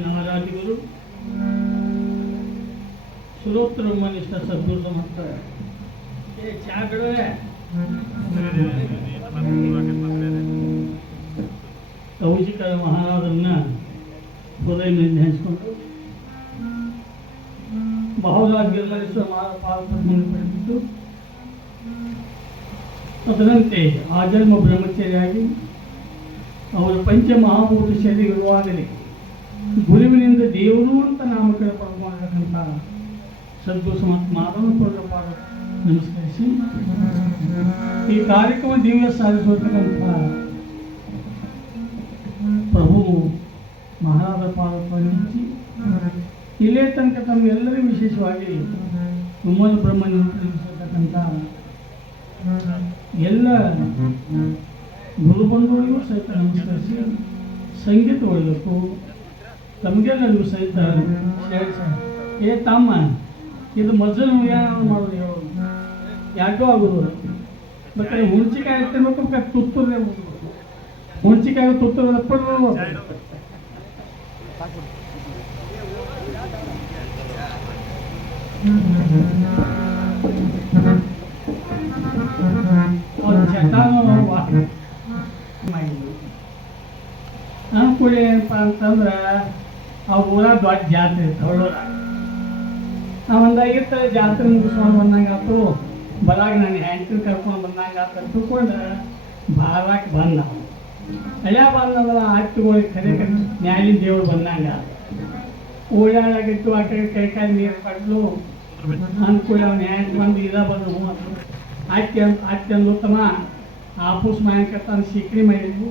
ನವರಾಜಿಗುರು ಸುರೋತ್ತರಮನಿಷ್ಠ ಸದ್ಗುರು ಸಮರ್ಥ ಚಾಗಳೇ ಕೌಶಿಕರ ಮಹಾರಾಜರನ್ನ ಹೃದಯದಿಂದ ನೆನೆಸಿಕೊಂಡು ಬಹುರಾಜ್ ಗಿರಿಮಲೇಶ್ವರ ಪಾದಪದ್ಮವನ್ನು ಪಡೆದಿದ್ದು ಅದರಂತೆ ಆಜನ್ಮ ಬ್ರಹ್ಮಚಾರಿಯಾಗಿ ಅವರು ಪಂಚಮಹಾಭೂತ ಶರೀರವಾಗಲಿ ಗುರುವಿನಿಂದ ದೇವರು ಅಂತ ನಾಮಕರಣ ಪಡ್ಕೊಂಡಿರತಕ್ಕಂಥ ಸದ್ಗುರು ಸಮರ್ಥ ಮಾಧವನ ಪಾದ ನಮಸ್ಕರಿಸಿ ಈ ಕಾರ್ಯಕ್ರಮ ದಿವ್ಯ ಸಾಧಿಸುವಂತಕ್ಕಂಥ ಪ್ರಭು ಮಹಾರಾಜ ಪಾದಪನಿಸಿ ಇಲ್ಲೇ ತನಕ ತಮಗೆಲ್ಲರಿಗೂ ವಿಶೇಷವಾಗಿ ಉಮ್ಮಲ್ ಬ್ರಹ್ಮನ ತಿಳಿಸತಕ್ಕಂಥ ಎಲ್ಲ ಗುರುಬಂಧುಗಳಿಗೂ ಸಹಿತ ನಮಸ್ಕರಿಸಿ ಸಂಗೀತ ಒಳ್ಳೆಯಬೇಕು ತಮಗೆಲ್ಲರಿಗೂ ಸಹಿತ ಏ ತಮ್ಮ ಇದು ಮಜ್ಜಲು ಮಾಡೋದು ಹೇಳೋದು ಯಾಕೋ ಆಗೋದು ಮತ್ತೆ ಹುಣ್ಚಿಕಾಯಿ ತಿನ್ಬೇಕು ತುತ್ತೂರೇ ಹುಣ್ಚಿಕಾಯಿ ತುತ್ತೂರ ಪಡ್ಬೋದು ಅನುಕೂಲ ಏನಪ್ಪ ಅಂತಂದ್ರೆ ಆ ಊರ ದೊಡ್ಡ ಜಾತ್ರೆ ಇರ್ತಾವಳ ನಾವೊಂದಾಗಿರ್ತಾರೆ ಜಾತ್ರೆ ಮುಗಿಸ್ಕೊಂಡು ಬಂದಂಗೆ ಆಯ್ತು ಬರಾಗ ನಾನು ಹೆಂಡತಿ ಕರ್ಕೊಂಡು ಬಂದಂಗೆ ಆತ ತಿಳ್ಕೊಂಡು ಬಾರಾಕ್ ಬಂದ ಹಳ್ಯಾ ಬಂದಂದ್ರೆ ಆಯ್ತುಗಳಿಗೆ ಖರೆ ನ್ಯಾಲಿನ ದೇವ್ರು ಬಂದಂಗೆ ಓಡಾಡಾಗಿತ್ತು ಆ ಕಡೆ ಕೈ ಕಾಯಿ ನೀರು ಕಟ್ಲು ಅನ್ಕೂಲ ಅವ್ನು ಹೆಂಗೆ ಬಂದು ಇದ ಬಂದು ಆಯ್ತು ಅಂದು ತಮ್ಮ ಆಪೂಸ್ ಮಾಯಕತ್ತಾನ ಸಿಕ್ರಿ ಮಾಡಿದ್ವು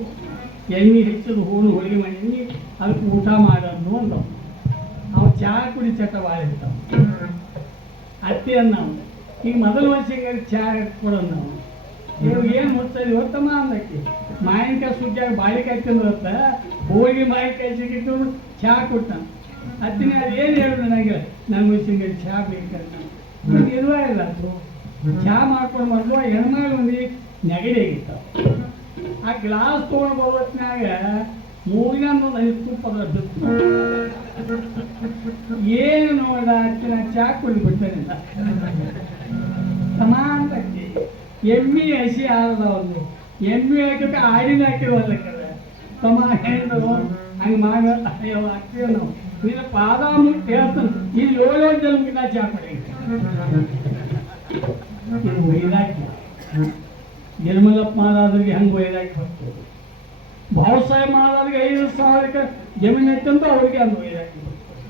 ಎಣ್ಣೆ ಹೆಚ್ಚಿದು ಹೂಳು ಹೋಳಿಗೆ ಮಾಡೀನಿ ಅದಕ್ಕೆ ಊಟ ಮಾಡೋದು ಅಂದ ಅವ ಚಹಾ ಕುಡಿ ಚಟ ಭಾಳ ಇರ್ತಾವ ಅತ್ತಿ ನಾವು ಈಗ ಮೊದಲು ವರ್ಷಕ್ಕೆ ಚಹಾ ಕೊಡೋದು ನಾವು ಇವಾಗ ಏನು ಮುಚ್ಚೋದು ಇವತ್ತಮ್ಮ ಅಂದಕ್ಕೆ ಮಾವಿನಕಾಯಿ ಸುಜ್ಜಾಗ ಬಾಳಿಕಾಯಿ ತಿಂದ್ರತ್ತ ಹೋಳಿಗೆ ಮಾವಿನಕಾಯಿ ಸಿಕ್ಕಿತ್ತು ಚಹಾ ಕೊಟ್ಟಾನ ಅತ್ತಿನ ಅದು ಏನು ಹೇಳಿದ್ರು ನನಗೆ ನನ್ನ ವಯಸ್ಸಿಗೆ ಚಹಾ ಬೇಕಂತ ನನಗೆ ಇರುವ ಇಲ್ಲ ಅದು ಚಹಾ ಮಾಡ್ಕೊಂಡು ಬಂದು ಹೆಣ್ಮಗಳು ಒಂದು ನೆಗಡಿ ಆಗಿರ್ತಾವ ಆ ಗ್ಲಾಸ್ ತೊಗೊಂಡು ಬರೋತ್ನಾಗ ಮೂಗಿನೊಂದು ಐದು ತುಪ್ಪ ಅದ್ರ ಬಿತ್ತು ಏನು ನೋಡ ಅತ್ತಿನ ಚಹಾ ಕುಡಿದು ಬಿಡ್ತಾನೆ ಸಮಾನಕ್ಕೆ ಎಮ್ಮಿ ಹಸಿ ಆದ ಒಂದು ಎಮ್ಮಿ ಹಾಕಕ್ಕೆ ಆಡಿನ ಹಾಕಿರೋದಕ್ಕಲ್ಲ ತಮ್ಮ ಹೆಣ್ಣು ಹಂಗೆ ಮಾಡಿ ಅಯ್ಯೋ ಹಾಕ್ತೀವಿ ನಾವು ನಿನ್ನ ಪಾದ ಮುಟ್ಟಿ ಹೇಳ್ತಾನೆ ಇಲ್ಲಿ ಏಳೇಳು ಜನ್ಮಕ್ಕಿಂತ ಚಹಾ ಪಡಿ ಇದು ವೈರಾಗ್ಯ ನಿರ್ಮಲಪ್ಪ ಮಹಾರಾಜರಿಗೆ ಹಂಗೆ ವೈರಾಗ್ಯ ಬರ್ತದೆ ಭಾವಸಾಹೇಬ್ ಮಹಾರಾಜರಿಗೆ 5,000 ಜಮೀನು ಐತಂತ ಅವ್ರಿಗೆ ಹಂಗೆ ವೈರಾಗ್ಯ ಬರ್ತದೆ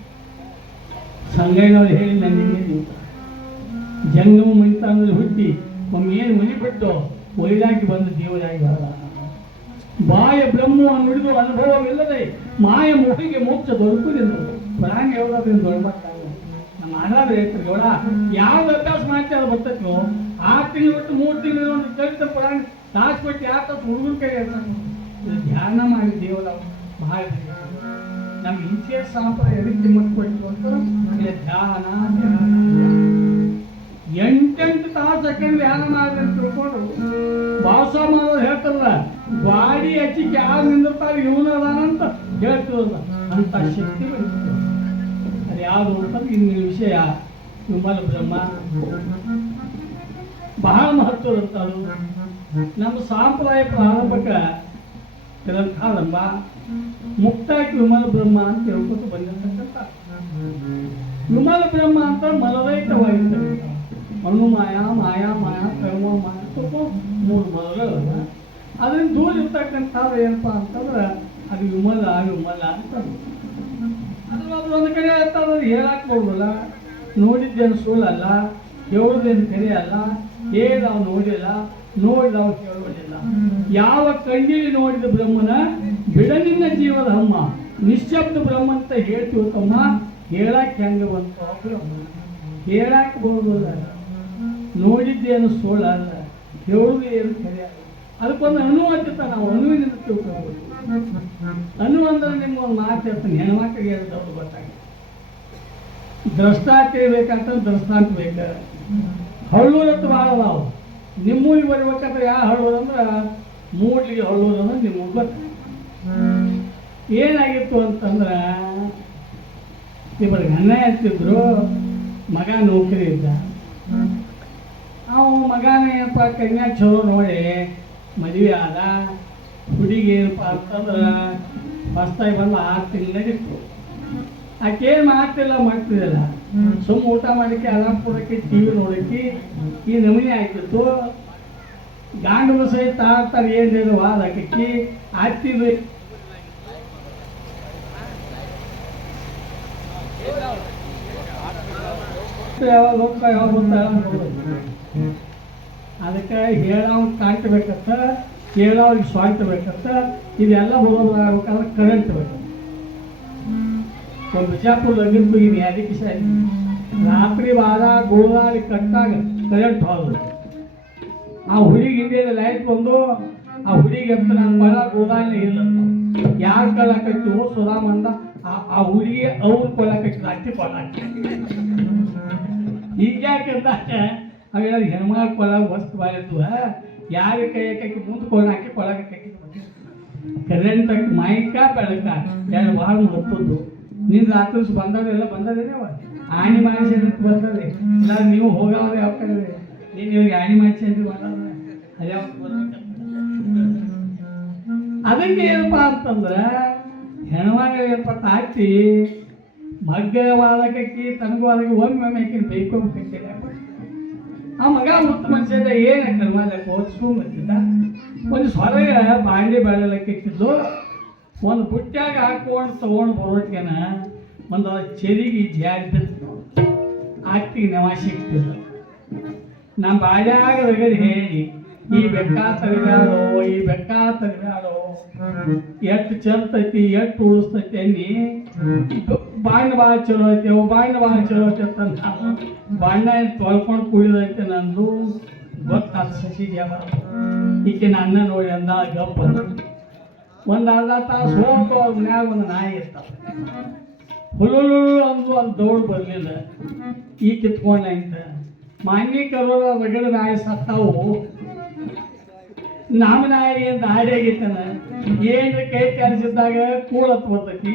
ಸಂಗಯ್ಯನವ್ರು ಹೇಳಿ ನನಗೆ ಜಂಗಮ ಮಣಿತಾನದಲ್ಲಿ ಹುಟ್ಟಿ ಒಮ್ಮೆ ಏನು ಮನೆ ಬಿಟ್ಟು ವೈರಾಗ್ಯ ಬಂದು ದೇವರಾಗಿ ಬರಲ್ಲ ಬಾಯ ಬ್ರಹ್ಮವನ್ನು ನುಡಿದು ಅನುಭವವಿಲ್ಲದೆ ಮಾಯ ಮುಖಿಗೆ ಮೋಕ್ಷ ದೊರಕುವುದೆಂದು ಪ್ರಾಣಿ ಯಾವುದಾದ್ರಿಂದ ದೊಡ್ಡಬಾರ್ದಾಗಲ್ಲ ನಮ್ಮ ಮಹಾರಾಜ ಹೇಳ್ತಾರೆ ಗೌಡ ಯಾವ ಅಭ್ಯಾಸ ಮಾಡ್ತೀವಿ ಅದು ಬರ್ತೈತೋ 6 ತಿಂಗಳು ಬಿಟ್ಟು 3 ತಿಂಗಳು ಒಂದು ಕಲಿತ ಪ್ರಾಣಿ ತಾಸು ಕೊಟ್ಟು ಯಾಕೆ ಹುಡುಗನ ಕೈ ಹೇಳ್ತಾನೆ ಧ್ಯಾನ ಮಾಡಿ ದೇವರ ಭಾಳ ನಮ್ಗೆ ಇಂಚೆ ಸಾಂಪ್ರದಾಯ ಎದಕ್ಕೆ ಮಟ್ಟು ಕೊಟ್ಟು ಅಂತ ಧ್ಯಾನ 8 ತಾಸು ಸೆಕೆಂಡ್ ಧ್ಯಾನ ಮಾಡಿದ್ರೆ ಅಂತ ತಿಳ್ಕೊಂಡು ಭಾಷ ಮಾಡೋದು ಹೇಳ್ತಾರಲ್ಲ ಗಾಡಿ ಹಚ್ಚಿಕ್ಕೆ ಯಾರು ನಿಂದಿರ್ತಾರೆ ಇವನು ಅದಾನಂತ ಹೇಳ್ತಿರಲ್ಲ ಅಂತ ಶಕ್ತಿ ಬರ್ತದೆ ಅದು ಯಾವುದು ಅಂತ ಇನ್ನು ವಿಷಯ ವಿಮಲ ಬ್ರಹ್ಮ ಬಹಳ ಮಹತ್ವದಂತ ಅದು ನಮ್ಮ ಸಾಂಪ್ರದಾಯ ಪ್ರಾರಂಭಕ ಗ್ರಂಥಾರಂಭ ಮುಕ್ತಾಯಕ್ಕೆ ವಿಮಲ ಬ್ರಹ್ಮ ಅಂತ ಹೇಳ್ಕೊತ ಬಂದಿರ್ತಕ್ಕಂಥ ವಿಮಲ ಬ್ರಹ್ಮ ಅಂತ ಮಲರಹಿತವಾಗಿರ್ತಕ್ಕಂಥ ಮನು ಮಾಯಾ ಮಾಯಾ ಮಾಯಾ ಪ್ರೇಮ ಮಾಯಾ ಸ್ವಲ್ಪ 3 ಮಲಗಳಲ್ಲ ಅದರಿಂದ ದೂರ ಇರ್ತಕ್ಕಂಥದ್ದು ಏನಪ್ಪ ಅಂತಂದ್ರೆ ಅದು ವಿಮಲ ಅಂತ ಅದ್ರ ಒಂದು ಕಡೆ ಹೇಳ್ತಾರೆ ಹೇಳಕ್ಕೆ ಬರೋಲ್ಲ ನೋಡಿದ್ದೇನು ಸುಳ್ಳಲ್ಲ ಹೇಳೋದೇನು ಕರೆ ಅಲ್ಲ ಹೇಳಿ ನಾವು ನೋಡಿಲ್ಲ ನೋಡಿ ನಾವು ಕೇಳೋದಿಲ್ಲ ಯಾವ ಕಣ್ಣಿಲಿ ನೋಡಿದ ಬ್ರಹ್ಮನ ಬಿಡನಿನ್ನ ಜೀವದ ಅಮ್ಮ ನಿಶ್ಶಬ್ದ ಬ್ರಹ್ಮ ಅಂತ ಹೇಳ್ತೀವಿ ತಮ್ಮ ಹೇಳಕ್ಕೆ ಹೆಂಗೆ ಬಂತು ಬ್ರಹ್ಮ ಹೇಳಕ್ಕೆ ಬರೋದಿಲ್ಲ ನೋಡಿದ್ದೇನು ಸುಳ್ಳಲ್ಲ ಹೇಳೋದು ಏನು ಕರೆ ಅಲ್ಲ ಅದಕ್ಕೊಂದು ಅಣು ಅಂತ ನಾವು ಅಣುವಿನಿಂದ ತಿಳ್ಕೊಬೋದು ಅಣು ಅಂದ್ರೆ ನಿಮ್ಗೊಂದು ಮಾತು ಹೇಳ್ತಾನೆ ಹೆಣ್ಮಕ್ಳಿಗೆ ಹೇಳ್ದವ್ರು ಗೊತ್ತಾಗಿ ದ್ರಷ್ಟಾಂತ ಬೇಕಂತ ದ್ರಷ್ಟಾಂತ ಬೇಕ ಹಳ್ಳೂರತ್ತು ಭಾಳ ಅದಾವು ನಿಮ್ಮೂರಿಗೆ ಬರ್ಬೇಕಂದ್ರೆ ಯಾವ ಹಳ್ಳೂರು ಅಂದ್ರೆ ಮೂಡ್ಲಿಗೆ ಹಳ್ಳೂರು ಅಂದ್ರೆ ನಿಮ್ಮೂರು ಬರ್ತಾರೆ ಏನಾಗಿತ್ತು ಅಂತಂದ್ರೆ ಇಬ್ಬರು ಗಂಡ ಇರ್ತಿದ್ರು. ಮಗ ನೌಕರಿ ಇದ್ದ. ಅವ ಮಗನ ಏನಪ್ಪ ಕನ್ಯಾ ಚಲೋ ನೋಡಿ ಮದುವೆ ಆದ. ಹುಡುಗಿ ಏನಪ್ಪ ಅಂತಂದ್ರೆ ಹೊಸ್ತಾಗಿ ಬಂದು 6 ತಿಂಗಳಾಗಿತ್ತು. ಆಕೇನು ಮಾಡ್ತಿಲ್ಲ ಮಾಡ್ತಿದ್ದಿಲ್ಲ, ಸುಮ್ಮ ಊಟ ಮಾಡಕ್ಕೆ ಅಲಾಮ್ ಕೊಡೋಕ್ಕೆ TV ನೋಡಕ್ಕೆ ಈ ನಮೂನೆ ಆಗ್ತಿತ್ತು. ಗಾಂಡು ಸಹಿತ ಆಡ್ತಾರೆ ಏನಿಲ್ಲ ವಾದ ಹಾಕಿ ಆಗ್ತಿದ್ವಿ. ಯಾವಾಗ ಹೋಗ್ತಾ ಯಾವಾಗ ಹೋಗ್ತಾ ಅದಕ್ಕೆ ಹೇಳೋವ್ ಕಾಣ್ಬೇಕತ್ತ, ಕೇಳೋವ್ರಿಗೆ ಸ್ವಂತಬೇಕತ್ತ. ಇದೆಲ್ಲ ಹೋಗೋದಾಗಬೇಕಾದ್ರೆ ಕರೆಂಟ್ ಬೇಕು. ಒಂದು ಬಿಜಾಪುರ ಲಗ್ನಕ್ಕೂ ಇದು ಅದಕ್ಕೆ ಸರಿ ರಾತ್ರಿ ಬಾದ ಗೋದಾರಿ ಕಟ್ಟಾಗ ಕರೆಂಟ್ ಹೋದ್ರು. ಆ ಹುಡುಗಿ ಹಿಂದೆ ಲೈಟ್ ಬಂದು ಆ ಹುಡುಗಿ ಅಂತ ನನ್ನ ಮಳ ಗೋದಾರಿ ಇಲ್ಲ ಯಾರು ಕೊಳಕೈತಿ ಸುಧಾಮಂದ ಆ ಹುಡುಗಿ ಅವ್ರು ಕೊಳಕೈತಿ ಅಟ್ಟಿ ಕೊಳಾಕಿ ಈಗ ಯಾಕಿರ್ತಾನೆ ಅವೆಲ್ಲ ಹೆಣ್ಮಗ ಕೊಳಗ ವಸ್ತು ಬಾಳಿದ್ವು. ಯಾರ ಕೈಯಾಕಿ ಮುಂದೆ ಕೊಳಾಕಿ ಕೊಳಗಕ್ಕೆ ಕರೆಂಟ್ ಮೈಕ ಬೆಳಕ ಎರಡು ಭಾಳ ಹತ್ತದ್ದು. ನೀನು ರಾತ್ರಿ ಬಂದವರೆಲ್ಲ ಬಂದದೇವ ಆಣಿ ಮಾಡಿಸಿ ಅಂತ ಬರ್ತದೆ. ಇಲ್ಲ ನೀವು ಹೋಗವ್ರೆ ಯಾವ ಕಡೆ ನೀನು ಇವ್ರಿಗೆ ಆಣಿ ಮಾಡಿಸಿ ಅಂತ ಬಂದ ಅದಕ್ಕೆ ಏನಪ್ಪ ಅಂತಂದ್ರೆ ಹೆಣ್ಮಗ ಏನಪ್ಪ ತಾಕಿ ಮಗ್ಗವಾದಕಿ ತನಗವಾದಕ್ಕೆ ಒಮ್ಮೆ ಆಕಿನ ಬೈಕೋಬೇಕಂತೇಳಿ ಆ ಮಗ ಮುತ್ತು ಮನುಷ್ಯದ ಏನು ಕರ್ಮಾಲಕ್ಕೆ ಓದಿಸ್ಕೊಂಡ್ಬರ್ತಿದ್ದ. ಒಂದು ಹೊರಗೆ ಬಾಂಡೆ ಬೆಳಲಕ್ಕಿಟ್ಟಿದ್ದು ಒಂದು ಬುಟ್ಟ್ಯಾಗ ಹಾಕೊಂಡು ತೊಗೊಂಡು ಬರೋಟ್ಗೆನ ಒಂದು ಚೆರಿಗೆ ಜಾರಿದ್ದು ಆಕ್ತಿಗೆ ನೆವ ಸಿಗ್ತಿಲ್ಲ. ನಮ್ಮ ಬಾಡ್ಯಾಗ ರಗಡಿ ಹೇಳಿ ಈ ಬೆಕ್ಕ ತರಬ್ಯಾಡೋ ಈ ಬೆಕ್ಕ ತರಬ್ಯಾಡೋ ಎಷ್ಟು ಚಲ್ತೈತಿ ಎಷ್ಟು ಉಳಿಸ್ತೈತಿ ಅನ್ನಿ ಬಾಂಡ್ ಭಾಳ ಚಲೋ ಐತಿ ಬಾಂಡ್ ಭಾಳ ಚಲೋ ಐತಿ ಅಂತ ಬಾಂಡ ತೊಳ್ಕೊಂಡು ಕುಡಿದೈತೆ ನಂದು ಗೊತ್ತಾದ ಶಶಿ ಜಾವ ಈಕೆ ನನ್ನ ನೋಡಿ ಅಂದ ಗಪ್ಪ ಒಂದು ಅರ್ಧ ತಾಸು ಹೋಗ್ತು ಅವ್ರ ಮನ್ಯಾಗ ಒಂದು ನಾಯಿ ಇರ್ತಾವ. ಹುಳು ಅಂದು ಅದು ದೌಡ್ ಬರಲಿಲ್ಲ. ಈ ಕಿತ್ಕೊಂಡ ಅಂತ ಮಾನ್ಯ ಕರೋದ ರಗಡ ನಾಯಿ ಸತ್ತಾವು. ನಮ್ಮ ನಾಯಿ ಅಂತ ಹಾಡಾಗಿತ್ತಾನ ಏನ್ರ ಕೈ ಕೆಲಸಿದ್ದಾಗ ಕೂಳು ಹತ್ಬರ್ತೈತಿ.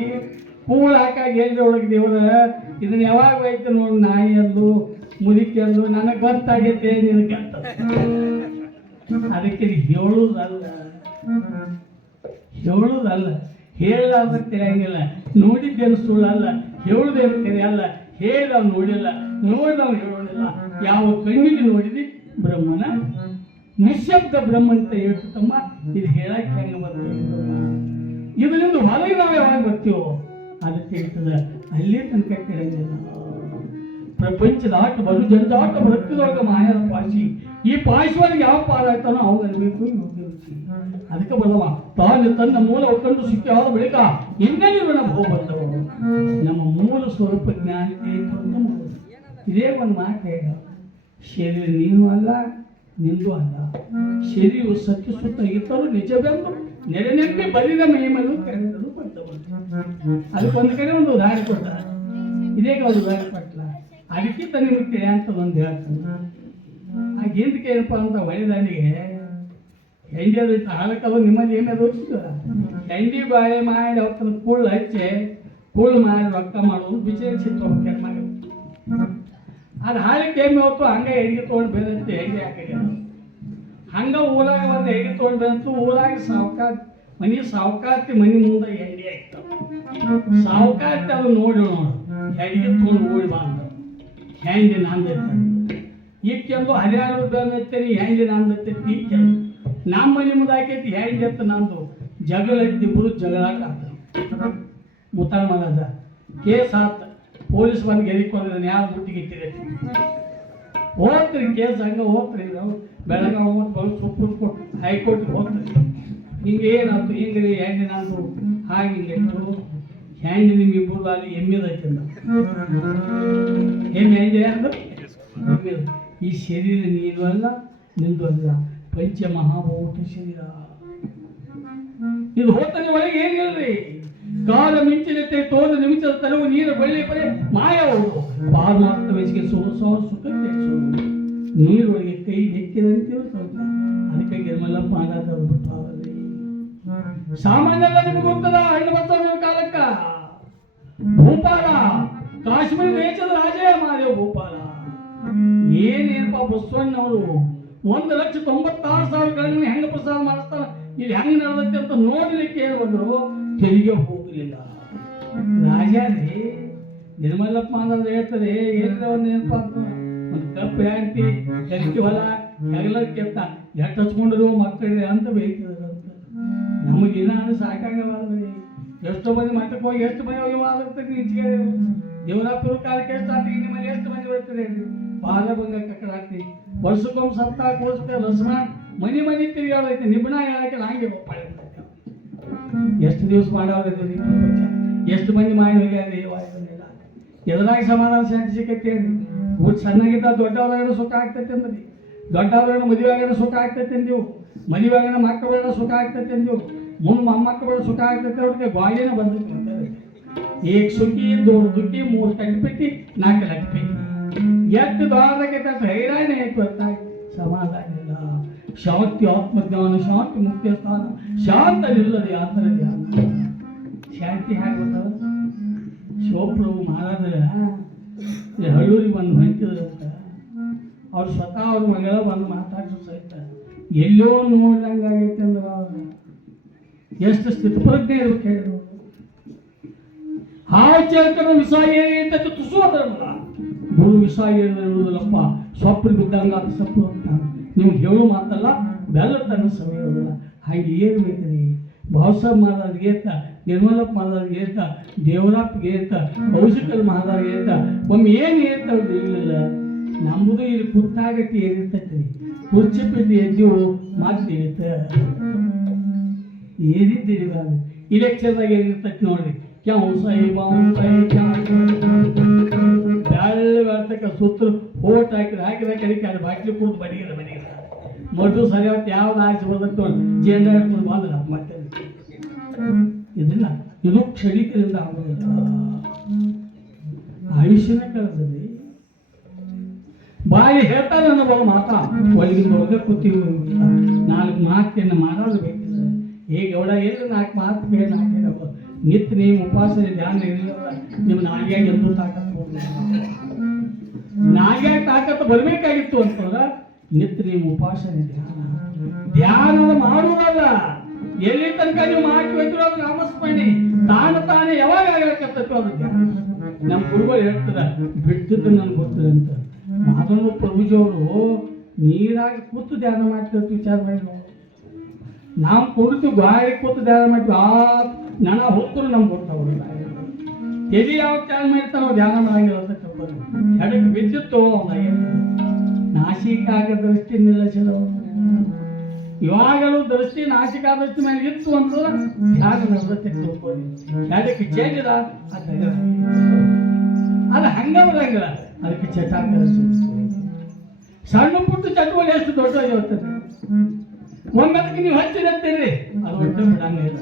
ಕೂಳು ಹಾಕಾಗ ಏನ್ರಿ ಒಳಗೆ ದೇವ್ರ ಇದನ್ನ ಯಾವಾಗ ಹೋಯ್ತು ನೋಡಿ ನಾಯಿ ಅಂದು ಮುದುಕಿ ಅಂದು ನನಗೆ ಗೊತ್ತಾಗೈತೆ ನಿನಗೆ ಅಂತ. ಅದಕ್ಕೆ ಹೇಳುವುದಲ್ಲ ಹೇಳಲಾರ್ದ ತಿಳಿಯಂಗಿಲ್ಲ. ನೋಡಿದ್ದೇನು ಸುಳ್ಳಲ್ಲ, ಹೇಳುದೇನು ತಿಳಿಯಲ್ಲ. ಹೇಳಿ ನಾವು ನೋಡಿಲ್ಲ, ನೋಡಿ ನಾವು ಹೇಳೋದಿಲ್ಲ. ಯಾವ ಕಣ್ಣಿಗೆ ನೋಡಿದಿ ಬ್ರಹ್ಮನ ನಿಶಬ್ದ ಬ್ರಹ್ಮ ಅಂತ ಹೇಳ್ತಮ್ಮ. ಇದು ಹೇಳಕ್ಕೆ ಹೆಂಗೆ ಬರ್ತದೆ? ಇದರಿಂದ ಹೊರಗೆ ನಾವು ಯಾವಾಗ ಬರ್ತೀವೋ ಅದಕ್ಕೆ ಹೇಳ್ತದೆ. ಅಲ್ಲಿ ತನಕ ತಿಳಿಯಂಗಿಲ್ಲ. ಪ್ರಪಂಚದ ಆಟ ಬರು ಜನದಾಟ ಬದುಕಿದೊಳಗೆ ಮಾಯದ ಪಾಶಿ. ಈ ಪಾಶಿಯೊಳಗೆ ಯಾವ ಪಾರಾಗ್ತಾನೋ ಅವಾಗ ಅನ್ಬೇಕು ಯೋಗ್ಯರುಚಿ. ಅದಕ್ಕೆ ಬಲ್ಲವ ತಾನು ತನ್ನ ಮೂಲ ಒಕ್ಕಂಡು ಸಿಕ್ಕಾದ ಬಳಿಕ ಇನ್ನೇನು ನಮ್ಮ ಹೋಗಿ ಬಂದವರು ನಮ್ಮ ಮೂಲ ಸ್ವರೂಪ ಜ್ಞಾನ ಇದೇ ಒಂದು ಮಾತು ಹೇಳ. ಶರೀರ ನೀನು ಅಲ್ಲ, ನಿಂದು ಅಲ್ಲ. ಶರೀರವು ಸತ್ಯ ಸುತ್ತ ಇತ್ತರು ನಿಜವೆಂದು ನೆರೆನೆಂಬಿ ಬಲಿದ ಮಹಿಮಲು ಕರೆದರು ಬಂದವರು. ಅದಕ್ಕೊಂದು ಕಡೆ ಒಂದು ಉದಾಹರಣೆ ಕೊಟ್ಟ. ಇದೇ ಒಂದು ಉದಾಹರಣೆ ಕೊಟ್ಟಲ. ಅದಕ್ಕಿಂತ ನಿಮಗೆ ಅಂತ ಒಂದು ಹೇಳ್ತಾನೆ. ಆ ಗೀಂದಕ್ಕೆ ಏನಪ್ಪ ಅಂತ ಹೊಳೆದಾನಿಗೆ ಹೆಂಡಿ ಅದು ಹಾಲಕ್ಕದು ನಿಮ್ಮಲ್ಲಿ ಏನಾದ್ರು ಹೋಗ್ತಿದ್ದ ಹೆಂಡಿ ಬಾಳೆ ಮಾಡಿ ಅವತ್ತನ್ನು ಕೂಳು ಹಚ್ಚಿ ಕೂಳು ಮಾಡಿ ರೊಕ್ಕ ಮಾಡೋದು ಬಿಚ್ಚಿ ತೊಗೊಂಡು ಮಾಡಿ ಅದು ಹಾಲಿಗೆ ಏಮಿ ಹೊತ್ತು ಹಂಗೆ ಹೆಂಡಿ ತೊಗೊಂಡು ಬೇದಂತೆ ಹೆಂಡಿ ಹಾಕಿದೆ. ಹಂಗೆ ಊರಾಗ ಒಂದು ಹೆಂಡಿ ತೊಗೊಂಡು ಬೇದಂತು ಊರಾಗ ಸಾವುಕಾರ್ತಿ ಮನೆ ಮುಂದೆ ಹೆಂಡಿ ಆಗ್ತಾವ. ಸಾವುಕಾರ್ತಿ ಅದು ನೋಡಿ ಹೆಂಡಿಗೆ ತೊಗೊಂಡು ಓಡಿ ಬಂದ ಹೆಂಡಿ ನಂದೈತೆ ಈಕೆಂದು ಹರಿಯಾಣ ಬೇನೈತೇನಿ ಹೆಂಡಿ ನಂದೈತಿ ಈಕೆಂದು ನಮ್ಮ ಮನೆ ಮುಂದೆ ಹಾಕೈತಿ ಹೆಂಡಿ ಅಂತ ನಂದು ಜಗಳ ಇಬ್ಬರು ಜಗಳಾಟ ಮುತ್ತಾಳ ಮನದ ಕೇಸ್ ಆತ. ಪೊಲೀಸ್ ಬಂದು ಗೆರಿಕೊಂಡ್ರೆ ಯಾವ ಬುಟ್ಟಿಗೆ ಇಟ್ಟಿರೈತಿ ಹೋಗ್ತೀರಿ ಕೇಸ್ ಹಂಗೆ ಹೋಗ್ತೀರಿ. ನಾವು ಬೆಳಗಾವಿ ಹೋಗ್ತು ಸುಪ್ರೀಂ ಕೋರ್ಟ್ ಹೈಕೋರ್ಟ್ಗೆ ಹೋಗ್ತೀರಿ. ಹಿಂಗೆ ಏನಾಯ್ತು ಹಿಂಗೆ ಹೆಂಡಿ ನಂದು ಹಾಗೆ ಹಿಂಗೆ ಹೆಂಡಿ ನಿಮ್ಗೆ ಇಬ್ಬರು ಅಲ್ಲಿ ಎಮ್ಮಿದೈತೆ ಹೆಣ್ಣು ಹೆಂಡಿ ಅಂದು ಎಮ್ಮಿದ. ಈ ಶರೀರ ನೀನು ಅಲ್ಲ, ನಿಂದು ಅಲ್ಲ. ಪಂಚಮಹಾಭೂತ ಶರೀರ ಇದು ಹೋಗ್ತಾನೆ ಒಳಗೆ ಏನಿಲ್ರಿ. ಕಾಲ ಮಿಂಚಿನತ್ತೆ ತೋದ ನಿಮಿಷದ ತಲವು ನೀರು ಬಳ್ಳಿ ಬರೆ ಮಾಯ ಹೋಗು ಪಾರಮಾರ್ಥ ವಯಸ್ಸಿಗೆ ಸುಖ ನೀರೊಳಗೆ ಕೈ ನೆಕ್ಕಿದಂತೆ ಅದಕ್ಕೆ ಗಿರ್ಮಲ್ಲಪ್ಪ ಅನಾಥ ಬಿಟ್ಟು ಸಾಮಾನ್ಯ ನಿಮಗೆ ಗೊತ್ತದ ಹಣ್ಣು ಬರ್ತಾವೆ ಭೂಪಾಲ, ಕಾಶ್ಮೀರ ದೇಶದ ರಾಜೇ ಮಹಾದೇವ ಭೂಪಾಲ. ಏನೇನಪ್ಪ ಬಸವಣ್ಣವರು 1,96,000 ಹೆಂಗ ಪ್ರಸಾದ ಮಾಡಿಸ್ತಾರ, ಇಲ್ಲಿ ಹೆಂಗ್ ನಡೆದತ್ತೆ ಅಂತ ನೋಡ್ಲಿಕ್ಕೆ ಬಂದ್ರು, ತೆರಿಗೆ ಹೋಗಲಿಲ್ಲ. ರಾಜಾರಿ ನಿರ್ಮಲಪ್ಪ ಅನ್ನೋದು ಹೇಳ್ತಾರೆ, ಏನಿದೆ ಒಂದು ಏನಪ್ಪ ಅಂತ ಒಂದು ಕಪ್ಪು ಹ್ಯಾಂಟಿ ಕರಿತಿ ಹೊಲ ಹೆಗಲಕ್ಕೆ ಅಂತ ಎಟ್ಟು ಹಚ್ಕೊಂಡ್ರು ಮಕ್ಕಳಿದೆ ಅಂತ ಬೇಯ್ತಿದ್ರು ಅಂತ. ನಮಗೇನಾದ್ರು ಸಾಕಾಗಲ್ರಿ. ಎಷ್ಟೋ ಮಂದಿ ಮಠಕ್ಕೆ ಹೋಗಿ ಎಷ್ಟು ಮನೆ ಹೋಗಿ ಮಾತಾಡ್ತಾರೆ ಈಚೆಗೆ ದೇವರಾಪುರ ಕಾಲಕ್ಕೆ ಎಷ್ಟು ಆತ ಇನ್ನು ಮನೆ ಎಷ್ಟು ಮಂದಿ ಬರ್ತಾರೆ ಬಾಲ ಬಂಗ ಕಕ್ಕಡಾಗ್ತಿ ವರ್ಷಕ್ಕೊಮ್ಮೆ ಸಪ್ತಾಹ ಕೋರ್ಸ್ತಾರೆ ರಸನ ಮನೆ ತಿರುಗಾಡೈತೆ ನಿಬ್ಬಣ ಹೇಳಕ್ಕೆ ಹಂಗೆ ಒಪ್ಪಾಳೆ ಎಷ್ಟು ದಿವಸ ಮಾಡೋದ್ರಿ ಎಷ್ಟು ಮಂದಿ ಮಾಡಿ ಹೋಗ್ಯಾರಿ ವಾಯುವಿಲ್ಲ ಎದುರಾಗಿ ಸಮಾಧಾನ ಶಾಂತಿ ಸಿಕ್ಕೈತಿ ಊಟ ಸಣ್ಣಗಿದ್ದ ದೊಡ್ಡವರಾಗ ಸುಖ ಆಗ್ತೈತೆ ಅಂದ್ರಿ, ದೊಡ್ಡವರಾಗ ಮದುವೆಯಾಗ ಸುಖ ಆಗ್ತೈತೆ ಅಂದೆವು, ಮದುವೆಯಾಗ ಮಕ್ಕಳ ಸುಖ ಆಗ್ತೈತೆ ಅಂದೆವು, ಮುಂದೆ ಮೊಮ್ಮಕ್ಕಳು ಸುಖ ಆಗ್ತೈತೆ ಅವ್ರಿಗೆ ಗಾಳಿನ ಬಂದೈತೆ ಅಂತಾರೆ. ಏಕ್ ಸುಖಿ ದೊಡ್ಡ ದುಃಖಿ 3 ಕಟ್ಟಿ 4 ಲಟ್ಟಿ ಎಷ್ಟು ದೊಡ್ಡದಾಗೈತೆ ಅಂತ ಹೈರಾಣ ಆಯ್ತು ಗೊತ್ತಾಯ್ತು. ಸಮಾಧಾನ ಇಲ್ಲ, ಶಾಂತಿ ಆತ್ಮಜ್ಞಾನ, ಶಾಂತಿ ಮುಕ್ತಿಯ ಸ್ಥಾನ, ಶಾಂತ ನಿಲ್ಲದೆ ಆತರ ಧ್ಯಾನ. ಶಾಂತಿ ಹೇಗೆ ಗೊತ್ತದ? ಶಿವಪ್ರಭು ಮಹಾರಾಜರ ಹಳ್ಳೂರಿಗೆ ಬಂದು ಹೊಂಟಿದ್ರಂತ, ಅವ್ರು ಸ್ವತಃ ಅವ್ರ ಮಗಳ ಬಂದು ಮಾತಾಡ್ಸೋ ಸಹಿತ ಎಲ್ಲೋ ನೋಡ್ದಂಗಾಗೈತೆ ಅಂದ್ರೆ ಅವ್ರು ಎಷ್ಟು ಸ್ಥಿತಿಪ್ರಜ್ಞೆ ಇರ್ಬೇಕು ಹೇಳಿದ್ರು. ಹಾಚರ್ಕನ ವಿಷ ಏನಿಂತ ತುಸುವುದಲ್ಲ, ಗುರು ವಿಷ ಏನಿರುವುದಿಲ್ಲಪ್ಪ, ಸ್ವಪ್ನ ಬಿದ್ದಂಗ ಅದು ಸಪ್ಪು ಅಂತ ನಿಮ್ಗೆ ಹೇಳೋ ಮಾತಲ್ಲ, ಬೆಲ್ಲ ತನ್ನ ಸಮಯ ಇರೋದಿಲ್ಲ. ಹಾಗೆ ಏನು ಬೇಕ್ರಿ, ಭಾವಸಾಬ್ ಮಹಾರಾಜ್ಗೆ ಏತ, ನಿರ್ಮಲಪ್ಪ ಮಹಾರಾಜ್ಗೆ ಏತ, ದೇವರಪ್ಪಗೆ ಏತ, ಕೌಶಿಕಲ್ ಮಹಾರಾಜ್ಗೆ ಏತ, ಒಮ್ಮೆ ಏನು ಏತ ಅವ್ರು ಇರಲಿಲ್ಲ. ನಮ್ಮದು ಇಲ್ಲಿ ಪುತ್ತಾಗಟ್ಟಿ ಏನಿರ್ತೈತಿ, ಕುರ್ಚಿ ಪಿಂಡಿ ಎದ್ದು ಮಾತು ಇರುತ್ತ ಏನಿದ್ದೀರಿ ಇಲೆಕ್ಷನ್ದಾಗ ಏನಿರ್ತೈತಿ ನೋಡ್ರಿ, ಬೆಳ್ಳತಕ್ಕ ಸುತ್ತಲು ಓಟ್ ಹಾಕಿದ ಕಡಿಕೆ ಅದು ಬಾಟ್ಲಿ ಕುಡ್ದು ಬಡಿಗಿರ ಮಡ್ಡು ಸರಿ ಹೊತ್ತು ಯಾವ್ದು ಆಯ್ತು ಬರ್ತೋ ಜೇಂಡ ಹಿಡ್ಕೊಂಡು ಬಂದ್ರೆ ಮತ್ತೆ ಇದನ್ನ ಇದು ಕ್ಷಣಿಕದಿಂದ ಆಗೋದಿಲ್ಲ. ಆಯುಷ್ಯನೇ ಕಳೆದ್ರಿ ಬಾಯಿ ಹೇಳ್ತಾರೆ ಅನ್ನೋ ಬರೋ ಮಾತಾ ಒಳಗಿನ ಒಳಗೆ ಕೂತೀವಿ. 4 ಮಾತನ್ನು ಮಾಡೋದು ಬೇಕಿದ್ರೆ ಈಗ ಅವಳ ಎಲ್ಲಿ 4 ಮಾತು ಬೇಡ ಹಾಕಿರಲ್ಲ. ನಿತ್ಯ ನೀವು ಉಪವಾಸ ಧ್ಯಾನ ಇರಲಿಲ್ಲ, ನಿಮ್ಮ ನಾಲ್ಯಾಗ ಎಂದೂ ತಾಕತ್ತು ನಾಲ್ಯಾಗ ತಾಕತ್ತು ಬರಬೇಕಾಗಿತ್ತು ಅಂತಂದ್ರೆ ನಿತ್ಯ ನೀವು ಉಪಾಸನೆ ಧ್ಯಾನದ ಮಾಡುವುದಲ್ಲ. ಎಲ್ಲಿ ತನಕ ನೀವು ಮಾಡ್ತಿದ್ರು ಅದು ನಾಮಸ್ಮರಣೆ ತಾನೇ ಯಾವಾಗ ಆಗಬೇಕಂತ ಅದು ಧ್ಯಾನ. ನಮ್ಮ ಗುರುಗಳು ಹೇಳ್ತಾರೆ ಬಿಟ್ಟಿದ್ದು ನನ್ಗೆ ಗೊತ್ತಿದೆ ಅಂತ. ಮಾದಣ್ಣ ಪ್ರಭುಜಿಯವರು ನೀರಾಗಿ ಕೂತು ಧ್ಯಾನ ಮಾಡ್ತಿರ್ತೀವಿ, ವಿಚಾರ ಮಾಡಿ ನಾವು ಕುಡಿತು ಗಾಳಿ ಕೂತು ಧ್ಯಾನ ಮಾಡ್ತೀವಿ. ನನ ಹೊತ್ತರು ನಮ್ಗೆ ಗೊತ್ತಾಗೋದಿಲ್ಲ. ಎಲ್ಲಿ ಯಾವ ಧ್ಯಾನ ಮಾಡ್ತಾರೋ ಧ್ಯಾನ ಮಾಡಂಗಿಲ್ಲ ಅಂತ ಕರ್ಬೋದು. ಎಡಕ್ಕೆ ಬಿದ್ದಿತ್ತು ನಾಸಿಕ ಆಗ ದೃಷ್ಟಿ ನಿಲ್ಲಿಸಿದವರು. ಇವಾಗಲೂ ದೃಷ್ಟಿ ನಾಸಿಕ ದೃಷ್ಟಿ ಮೇಲೆ ಇತ್ತು ಅಂತಂದ್ರೆ ಧ್ಯಾನ ನಡೆದತ್ತೆ ತಿಳ್ಕೊಳ್ಳಿ. ಎಡಕ್ಕೆ ಚೇಂಜಿದ ಅದು ಹಂಗ ಬರಂಗಿಲ್ಲ, ಅದಕ್ಕೆ ಚಟಾಕ ಸಣ್ಣ ಪುಟ್ಟ ಚಟುವಳಿ ಎಷ್ಟು ದೊಡ್ಡದಾಗಿರ್ತದೆ. ಒಮ್ಮೆ ನೀವು ಹಚ್ಚಿದಂತೀರಿ ಅದು ಒಟ್ಟು ಬಿಡಂಗಿಲ್ಲ.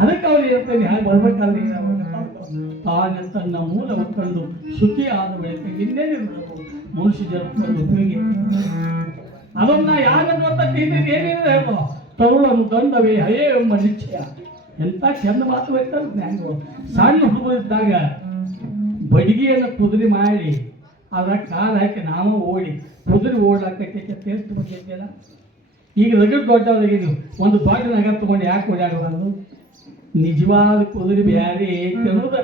ಅದಕ್ಕೆ ಅವ್ರು ಇರ್ತದೆ ಹಾಗೆ ಬರ್ಬೇಕಾದ್ರೆ ತಾನೆ ತನ್ನ ಮೂಲ ಉತ್ಕೊಂಡು ಶುಚಿ ಆದ ಬಳಿಕ ಇನ್ನೇನಿರಬೇಕು ಮನುಷ್ಯ ಜನ್ಮದಲ್ಲಿ ಉಪಯೋಗಿ. ಅದನ್ನ ಯಾರು ಗೊತ್ತಿದೆ ಏನೇನಿದೆ ಹೇಳೋ ತರುಳನು ದಂಡವೇ ಹಯೇ ಎಂಬ ನಿಶ್ಚಯ. ಎಂತ ಚಂದ ಮಾತು ಬೈತಾರೆ ಜ್ಞಾನಿಗಳು. ಸಣ್ಣ ಹುಡುಗರಿದ್ದಾಗ ಬಡಿಗೆಯನ್ನು ಕುದುರೆ ಮಾಡಿ ಅದರ ಕಾಲು ಹಾಕಿ ನಾವು ಓಡಿ ಕುದುರೆ ಓಡ್ಲಾಕಕ್ಕೆ ಟೇಸ್ಟ್ ಬಂದಿದ್ದೆಲ್ಲ. ಈಗ ರಗಡ್ ದೊಡ್ಡವರಿಗೆ ನೀವು ಒಂದು ದೊಡ್ಡ ನಗರ ತಗೊಂಡು ಯಾಕೆ ಓಡಾಡಬಾರ್ದು? ನಿಜವಾದ ಕುದುರೆ ಬ್ಯಾರೆ ಐತಿ ಅನ್ನೋದು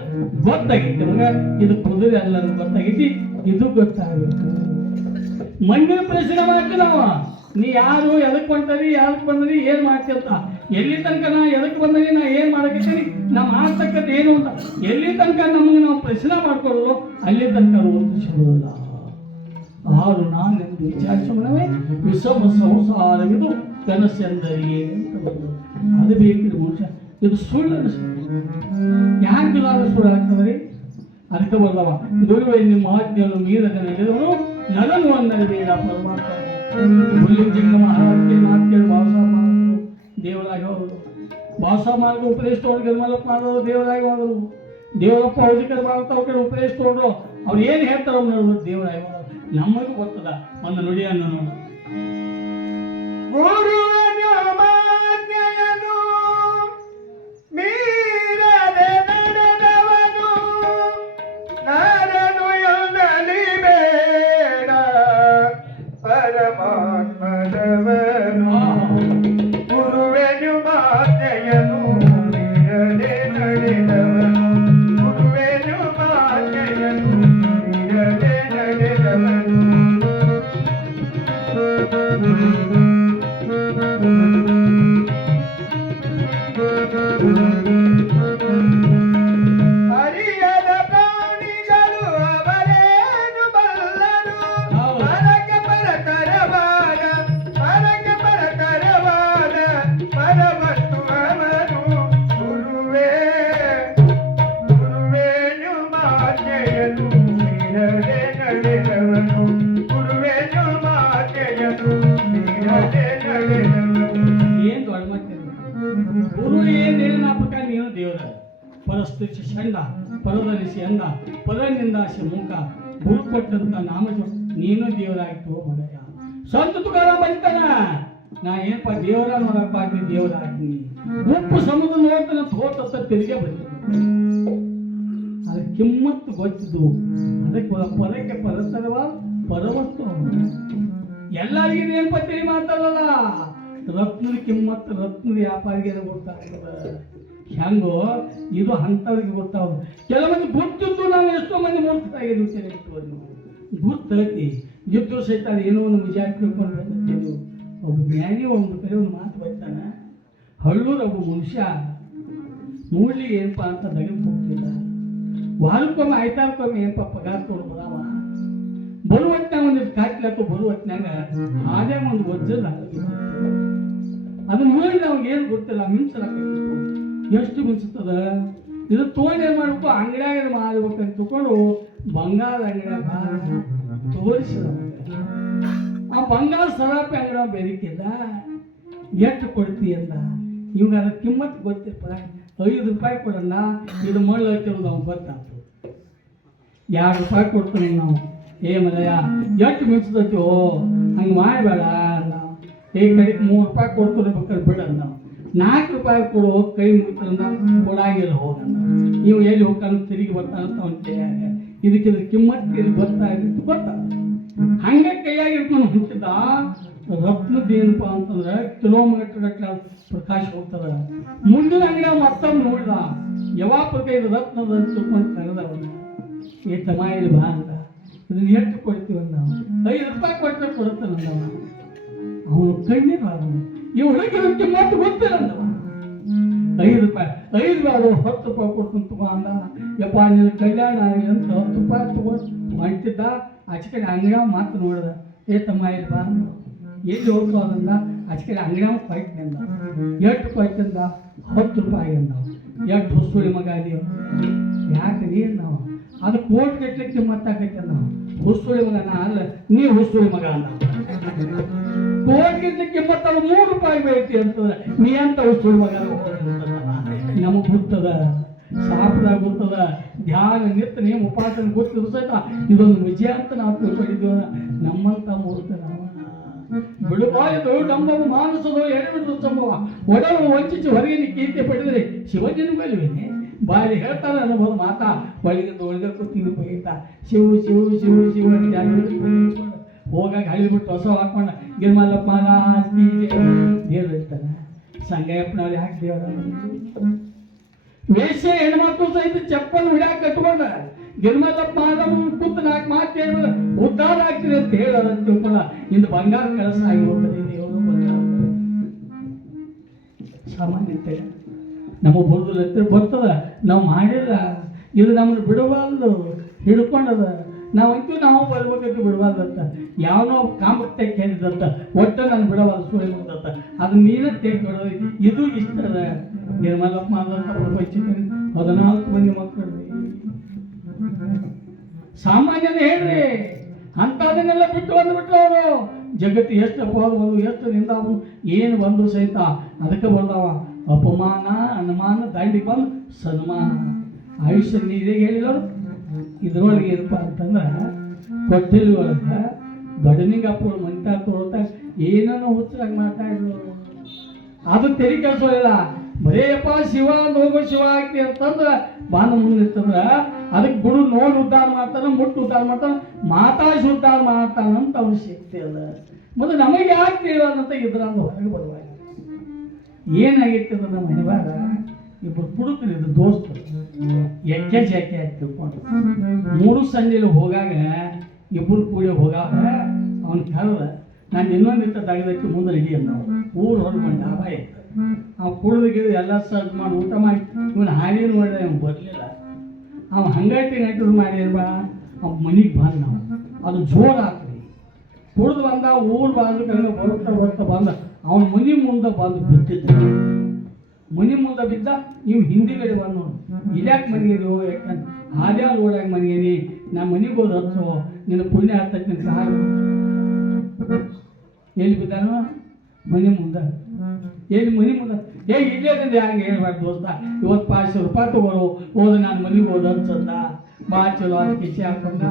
ಗೊತ್ತಾಗೈತಿ ನಮ್ಗೆ. ಇದು ಕುದುರೆ ಅಲ್ಲ ಗೊತ್ತಾಗೈತಿ, ಇದು ಗೊತ್ತಾಗಬೇಕು. ಮಂದಿರ ಪ್ರಶ್ನೆ ಮಾಡ್ತೀವಿ ನಾವು, ನೀ ಯಾರು ಎದಕ್ಕೆ ಹೊಂಟರಿ ಯಾಕೆ ಬಂದ್ರಿ ಏನು ಮಾಡ್ತಿರ್ತ ಎಲ್ಲಿ ತನಕ ನಾ ಎದಕ್ಕೆ ಬಂದನಿ ನಾ ಏನು ಮಾಡಕತ್ತೀನಿ ನಮ್ಮ ಆಸಕ್ತಿ ಏನು ಅಂತ ಎಲ್ಲಿ ತನಕ ನಮಗೆ ನಾವು ಪ್ರಶ್ನೆ ಮಾಡ್ಕೊಳ್ಳೋದು ಅಲ್ಲಿ ತನಕ ಓದಿಸೋದಿಲ್ಲ. ಆರು ನಾನೆಂದು ವಿಚಾರಿಸೋಣವೇ ವಿಷಮ ಸಂಸಾರವಿದು ಕನಸೆಂದರಿಗೆ ಅಂತ ಬಂದು ಅದು ಬೇಕಿದೆ ಮನುಷ್ಯ. ಇದು ಸುಳ್ಳು ಯಾಕೆ ಸುಳ್ಳು ಆಗ್ತದ್ರಿ? ಅದಕ್ಕೆ ಬಲ್ಲವ ಗುರುವೇ ನಿಮ್ಮ ಆಜ್ಞೆಯನ್ನು ಮೀರದ ನಡೆದವನು ನಗನು ಅಂದರೆ ಬೇಡ ಪರಮಾತ್ಮ. ಹುಲ್ಲಿಂಜಿಂಗ ಮಹಾರಾಜಕ್ಕೆ ಮಾತೇಳು ಭಾವಸಾಬ್ ದೇವರಾಗಿ ಹೋದರು. ಭಾವಸಾಬ್ ಮಾರ್ಗ ಉಪದೇಶ ತಗೊಂಡು ನಿರ್ಮಲಪ್ಪ ಮಾಡೋರು ದೇವರಾಗಿ ಹೋದರು. ದೇವರಪ್ಪ ಹೌದಿಕರ ಮಾಡ್ತಾವ ಕಡೆ ಉಪದೇಶ ತಗೊಂಡ್ರು. ಅವ್ರು ಏನು ಹೇಳ್ತಾರ ನೋಡಿದ್ರು ದೇವರಾಗಿ ಹೋದರು. ನಮಗೂ ಗೊತ್ತದ ಒಂದು ನುಡಿಯನ್ನು ನೋಡ ಮಾತೆಯನು ಮೀರದೆ ನಡೆದವನು ಗುರುವೇನು ಮಾತೆಯನು ಮೀರದೆ ನಡೆದವನು ಅರಿಯದ ಪ್ರಾಣಿಗಳು ಅವರೇನು ಬಲ್ಲರು ಪರಕ್ಕೆ ಪರತರವಾದ ಪರಮತ್ತು ಅವನು ಗುರುವೇನು ಮಾತೆಯನು ಮೀರದೆ ನಡೆದವನು ಗುರುವೇನು ಮಾತೆಯನು ಮೀರದೆ ನಡೆದವನು. ಏನ್ ದೊಡ್ಡ ಮತ್ತೆ ಗುರು ಏನ್ ಹೇಳಿನ ಪ್ರಕಾರ ನೀನು ದೇವರ ಪರಸ್ತುತಿ ಷಂಡ ಪರದರಿಸಿ ಅಂದ ಪರನಿಂದಾಸಿ ಮುಖ ಗುರು ಕೊಟ್ಟಂತ ನಾಮ ನೀನು ದೇವರಾಯ್ತು ಮಗಯ್ಯ. ಸಂತ ತುಕಾರಾಮ ಬೈತಾನ, ನಾ ಏನಪ್ಪ ದೇವರ ನೋಡಪ್ಪ ನೀ ದೇವರಾಗ್ನಿ. ಉಪ್ಪು ಸಮುದ್ರ ನೋಡ್ತಾನ ಹೋತ ತೆರಿಗೆ ಬಂದ ಅದ್ರ ಕಿಮ್ಮತ್ತು ಗೊತ್ತಿದ್ದು ಅದಕ್ಕೆ ಪರಕ್ಕೆ ಪರತರವ ಪರವಸ್ತು ಎಲ್ಲರಿಗೂ ಏನಪ್ಪ ತಿಳಿ ಮಾತಾಡಲ್ಲ. ರತ್ನದ ಕಿಮ್ಮತ್ತು ರತ್ನದ ವ್ಯಾಪಾರಿಗೆ ಗೊತ್ತಾಗ್ತದ. ಹೆಂಗೋ ಇದು ಅಂಥವ್ರಿಗೆ ಗೊತ್ತಾಗೋದು. ಕೆಲವೊಂದು ಗೊತ್ತಿದ್ದು ನಾವು ಎಷ್ಟೋ ಮಂದಿ ಮೂರ್ಖರಾಗಿದ್ದೀವಿ. ಗುರ್ತೈತಿ ಯುದ್ಧ ಸಹಿತ ಏನೋ ಒಂದು ವಿಚಾರ ತಿಳ್ಕೊಂಡು ಬಂದಿದ್ದೇವೆ. ಒಬ್ಬ ಜ್ಞಾನಿ ಒಂದು ಕಡೆ ಒಂದು ಮಾತು ಬರ್ತಾನೆ. ಹಳ್ಳೂರ ಒಬ್ಬ ಮನುಷ್ಯ ನೋಡ್ಲಿಕ್ಕೆ ಏನಪ್ಪ ಅಂತ ದಗಕ್ಕೆ ಹೋಗ್ತಿಲ್ಲ. ವಾರಕ್ಕೊಮ್ಮೆ ಆಯ್ತಾರಕ್ಕೊಮ್ಮೆ ಏನಪ್ಪ ಪಗಾರ ತೊಗೊಂಡು ಬರಾವ. ಬರುವತ್ನಾಗ ಒಂದಿಷ್ಟು ಕಾಟ್ಲಕ್ಕ ಬರುವತ್ನಾಗ ಅದೇ ಒಂದು ವಜ್ರದ ಅದು ನೋಡಿ ನಮ್ಗೆ ಏನು ಗೊತ್ತಿಲ್ಲ. ಮಿಂಚಲಾಗಿತ್ತು ಎಷ್ಟು ಮಿಂಚುತ್ತದ. ಇದು ತೋಡಿ ಏನು ಮಾಡ್ಬೇಕು, ಅಂಗಡಿಯಾಗ ಮಾರ್ಬೇಕಂತ ತಗೊಂಡು ಬಂಗಾರ ಅಂಗಡಿಯಾಗ ತೋರಿಸಿದ. ಆ ಬಂಗಾರ ಸರಾಪಿ ಅಂಗಡಿ ಬೆರಿಕಿಲ್ಲ. ಎಷ್ಟು ಕೊಡ್ತಿ ಅಂದ. ಇವಾಗ ಅದ್ರ ಕಿಮ್ಮತ್ತು ಗೊತ್ತಿಪ್ಪ. 5 ರೂಪಾಯಿ ಕೊಡಲ್ಲ, ಇದು ಮಳ್ಳು ಹಚ್ಚಿರೋದು ಅವ್ನು ಗೊತ್ತಾಯ್ತು. 2 ರೂಪಾಯಿ ಕೊಡ್ತಾನೆ ನಾವು. ಏ ಮಲಯ ಎಷ್ಟು ಮಿಂಚತೈತಿ, ಹಂಗೆ ಮಾಡಬೇಡ ಅಲ್ಲ. ಈ ಕಡೆಗೆ 3 ರೂಪಾಯಿ ಕೊಡ್ತಾರೆ ಬೇಕಾದ್ರೆ ಬಿಡಂದ. 4 ರೂಪಾಯಿ ಕೊಡು ಕೈ ಮುಗಿತಂದ ಕೊಡಾಗಿಲ್ಲ ಹೋಗಂದ. ನೀವು ಎಲ್ಲಿ ಹೋಗ್ತಾನ ತಿರುಗಿ ಬರ್ತಾನಂತ ಅವ್ನು ಕೈಯಾಗ. ಇದಕ್ಕಿದ್ರ ಕಿಮ್ಮತ್ತು ಇಲ್ಲಿ ಗೊತ್ತಾಗಿತ್ತು ಗೊತ್ತಾಗ. ಹಂಗೆ ಕೈಯಾಗಿರ್ಕೊಂಡು ಹುಟ್ಟಿದ ರತ್ನದೇನಪ್ಪ ಅಂತಂದ್ರೆ ಕಿಲೋಮೀಟರ್ ಗಟ್ಟಲೆ ಪ್ರಕಾಶ ಹೋಗ್ತದ. ಮುಂದಿನ ಅಂಗಡಿ ಮತ್ತೊಮ್ಮೆ ನೋಡಿದ. ಯಾವಾಗ ಪ್ರಕಾರ ಇದು ರತ್ನದ ತಿಳ್ಕೊಂಡು ಕರೆದವನ್ನ ಏ ತಮ ಇಲ್ಲಿ ಬಾ ಅಂತ. ಇದನ್ನ ಎಷ್ಟು ಕೊಡ್ತೀವಿ ನಾವು. 5 ರೂಪಾಯಿ ಕೊಟ್ಟರೆ ಕೊಡುತ್ತಾನಂದವ. ಅವನು ಕಣ್ಣೀರು ಅವನು. ಈ ಹುಡುಗಿನ ಕಿಮ್ಮತ್ತು ಗೊತ್ತಿಲ್ಲ ಅಂದವ. 5 ರೂಪಾಯಿ 5 ಬೇಡ 10 ರೂಪಾಯಿ ಕೊಡ್ತಾನೆ ತಗೋ ಅಂದ. ಯಪ್ಪ ನಿನ್ನ ಕಲ್ಯಾಣ ಆಗಲಿ ಅಂತ 10 ರೂಪಾಯಿ ತಗೊಂಡು ಮಾಡ್ತಿದ್ದ. ಆಚೆ ಕಡೆ ಅಂಗಡಿಯಾವ ಮಾತು ನೋಡಿದ. ಏ ತಮ್ಮ ಇಲ್ಲಿ ಬಾ ಅಂದ. ಎಲ್ಲಿ ಹೋಗ್ತಾವಂದ. ಆಚೆ ಕಡೆ ಅಂಗಡಿಯಾವ ಕೊಯ್ತೀನಿ ಅಂದ. ಎಷ್ಟು ಕೊಯ್ತಂದ 10 ರೂಪಾಯಿ ಅಂದ. ಎಷ್ಟು ಹುಸುಳಿ ಮಗ ಅದೀವ ಯಾಕೆ ನಾವು ಅದು ಕೋಟ್ ಕಟ್ಲಿಕ್ಕೆ ಮತ್ತಾಕೈತೆ ನಾವು. ಹುಸುಳಿ ಮಗ ನಾ ಅಲ್ಲ, ನೀ ಹುಸುಳಿ ಮಗ ಅಂದ. ಕೋಟ್ಗಿಂತ ಕಿಮ್ಮತ್ತ 3 ರೂಪಾಯಿ ಬೇಕಿ ಅಂತಂದ್ರೆ ನೀ ಅಂತ ಹುಸುಳಿ ಮಗ ನಮಗ್ ಗೊತ್ತದ. ಸಾಪದಾಗ ಗೊತ್ತದ. ಧ್ಯಾನ ನಿತ್ತ ನೇಮ ಉಪಾಸನೆ ಗೊತ್ತಿದ್ರು ಸಹಿತ ಇದೊಂದು ವಿಜಯ ಅಂತ ನಾವು ತಿಳ್ಕೊಂಡಿದ್ದೀವ. ನಮ್ಮಂತ ಮೂರ್ತ ನಾವು ಬಿಡುವಾಯದು ಡಂಬವು ಮಾನಸದೋ ಎಡೆಬಿಡುದು ಸಂಭವ ಒಡಲು ವಂಚಿಸಿ ಹೊರಗಿನ ಕೀರ್ತಿ ಪಡೆದರೆ ಶಿವಜನ ಮೇಲುವೇನೆ ಬಾರಿ ಹೇಳ್ತಾನೆ ಅನುಭವ ಮಾತಾ. ಒಳಗಿಂದ ಒಳಗಕ್ಕೂ ತಿಂದು ಬೈತಾ ಶಿವ ಶಿವ ಶಿವ ಶಿವ ಹೋಗಾಗ ಹಳ್ಳಿಬಿಟ್ಟು ಹೊಸ ಹಾಕೊಂಡ ಗಿರ್ಮಲ್ಲಪ್ಪ ದೇವ್ರು ಇರ್ತಾನೆ. ಸಂಗಯ್ಯಪ್ಪನವ್ರು ಯಾಕೆ ದೇವರ ವೇಷ ಹೆಣ್ಮಕ್ಳು ಸಹಿತ ಚಪ್ಪಲ್ ಹಿಡಿಯಾಕ ಕಟ್ಕೊಂಡ ಗಿರ್ಮಲ್ಲಪ್ಪ ಕೂತ್ 4 ಮಾತು ಹೇಳಿದ್ರೆ ಉದ್ಧಾರ ಆಗ್ತದೆ ಅಂತ ಹೇಳೋದ ತಿಳ್ಕೊಲ್ಲ. ಇಂದು ಬಂಗಾರ ಕೆಲಸ ಆಗಿ ಹೋಗ್ತದೆ. ಸಾಮಾನ್ಯತೆ ನಮಗೆ ಬರೋದಿಲ್ಲ ಬರ್ತದ. ನಾವು ಮಾಡಿಲ್ಲ. ಇದು ನಮ್ಮನ್ನು ಬಿಡಬಾರ್ದು, ಹಿಡ್ಕೊಂಡದ. ನಾವಂತೂ ನಾವು ಬರ್ಬೇಕಂತೂ ಬಿಡಬಾರ್ದಂತ. ಯಾವನೋ ಕಾಮಕ್ಕೆ ಕೇಳಿದಂತ ಒಟ್ಟು ನಾನು ಬಿಡಬಾರ್ದು ಸುಳಿದಂತ. ಅದು ನೀನೇ ತೆಗೆದು ಇದು ಇಷ್ಟ ಅದ. ನಿರ್ಮಲಪ್ಪ ಆದಂತ ಪ್ರಪಂಚದಲ್ಲಿ 14 ಮಂದಿ ಮಕ್ಕಳು. ಸಾಮಾನ್ಯನೇ ಹೇಳ್ರಿ ಅಂತದನ್ನೆಲ್ಲ ಬಿಟ್ಟು ಬಂದ್ಬಿಟ್ರು ಅವರು. ಜಗತ್ತು ಎಷ್ಟು ಅಪವಾದ ಬಂದು ಎಷ್ಟು ನಿಂದ ಏನು ಬಂದು ಸಹಿತ ಅದಕ್ಕೆ ಬಂದವ. ಅಪಮಾನ ಅನುಮಾನ ದಂಡಿಗೆ ಬಂದು ಸನ್ಮಾನ. ಆಯುಷ್ಯ ನೀರೇ ಹೇಳಿದರು. ಇದ್ರೊಳಗೆ ಏನಪ್ಪ ಅಂತಂದ್ರೆ ಕೊಟ್ಟಿಲ್ ಒಳಗೆ ಬಡನಿಗಪ್ಪಳು ಮಂತ ತೊಳ್ತಾ ಏನೋ ಹುಚ್ಚರಾಗಿ ಮಾತಾಡಿದ್ರು. ಅದು ತೆರಿ ಕೆಲಸವಿಲ್ಲ. ಬರೇಪ್ಪ ಶಿವ ಹೋಗೋ ಶಿವ ಆಗ್ತಿ ಅಂತಂದ್ರೆ ಬಾನ ಮುಂದಿರ್ತಂದ್ರೆ ಅದಕ್ಕೆ ಗುರು ನೋಡಿ ಉದ್ಧಾರ ಮಾಡ್ತಾನೆ, ಮುಟ್ಟು ಉದ್ಧಾರ ಮಾಡ್ತಾನೆ, ಮಾತಾಡಿಸಿ ಉದ್ಧಾರ ಮಾಡ್ತಾನಂತ ಅವ್ನ ಶಕ್ತಿ ಅದ. ಮತ್ತು ನಮಗೆ ಯಾಕೆ ತಿಳಿಯೋದಂತ ಇದ್ರಂದು ಹೊರಗೆ ಬರುವಾಗ ಏನಾಗಿತ್ತು ಅಂದ್ರೆ ನಮ್ಮ ಮನೆವಾರ ಇಬ್ಬರು ಕುಡುಕರು ಇದು ದೋಸ್ತರು ಎಕ್ಕೆ ಜಾಕೆ ಆಗಿ ತಿಳ್ಕೊಂಡು 3 ಸಂಜೆಲಿ ಹೋಗಾಗ ಇಬ್ಬರು ಕೂಡಿ ಹೋಗಾಗ ಅವನು ಕರೆದ ನಾನು ಇನ್ನೊಂದಿಟ್ಟ ತೆಗೆದಕ್ಕೆ ಮುಂದೆ ರೆಡಿ ಅಂದ ಊರು ಹೊರಗೆ ಡಾಬಾ ಇತ್ತು ಅವ್ನು ಕುಡಿದು ಗಿಡಿದು ಎಲ್ಲ ಸಜ್ಜು ಮಾಡಿ ಊಟ ಮಾಡಿ ಇವನು ಹಾಗೆ ನೋಡಿದ್ರೆ ಅವ್ನು ಬರಲಿಲ್ಲ ಅವ ಹಂಗಟ್ಟಿ ನಟರು ಮಾಡಿರ್ಬ ಅವ್ನ ಮನೆಗೆ ಬಂದ ನಾವು ಅದು ಜೋರು ಹಾಕ್ರಿ ಕುಡಿದು ಬಂದ ಊರು ಬಾಜು ಕಡೆ ಬರ್ತಾ ಬಂದ ಅವನ ಮನೆ ಮುಂದೆ ಬಂದು ಬಿದ್ದಿದ್ದ ಮನೆ ಮುಂದೆ ಬಿದ್ದ ನೀವು ಹಿಂದಿಗಡೆ ಬಂದು ಇಲ್ಯಾಕೆ ಮನೆಗಿದೆಯೋ ಯಾಕಂದ್ರೆ ಹಾದ್ಯಾವ ಓಡಾಗ ಮನೆಗೇನಿ ನಾ ಮನೆಗೆ ಹೋದ ಹಚ್ಚು ನಿನ್ನ ಪುಣ್ಯ ಹತ್ತಕ್ಕೆ ನಿನ್ನ ಕಾರು ಎಲ್ಲಿ ಬಿದ್ದಾನೋ ಮನೆ ಮುಂದೆ ಎಲ್ಲಿ ಮನೆ ಮುಂದೆ ಇಲ್ಲೇ ತಂದೆ ಹಂಗೆ ಹೇಳ್ಬಾರ್ದು ದೋಸ್ತ ಇವತ್ತು 500 ರೂಪಾಯಿ ತಗೋರು ಹೋದ ನಾನು ಮನೆಗೆ ಹೋದ ಅನ್ಸಂದ ಬಾ ಚಲೋ ಅದು ಕಿಸಿ ಹಾಕೊಂಡ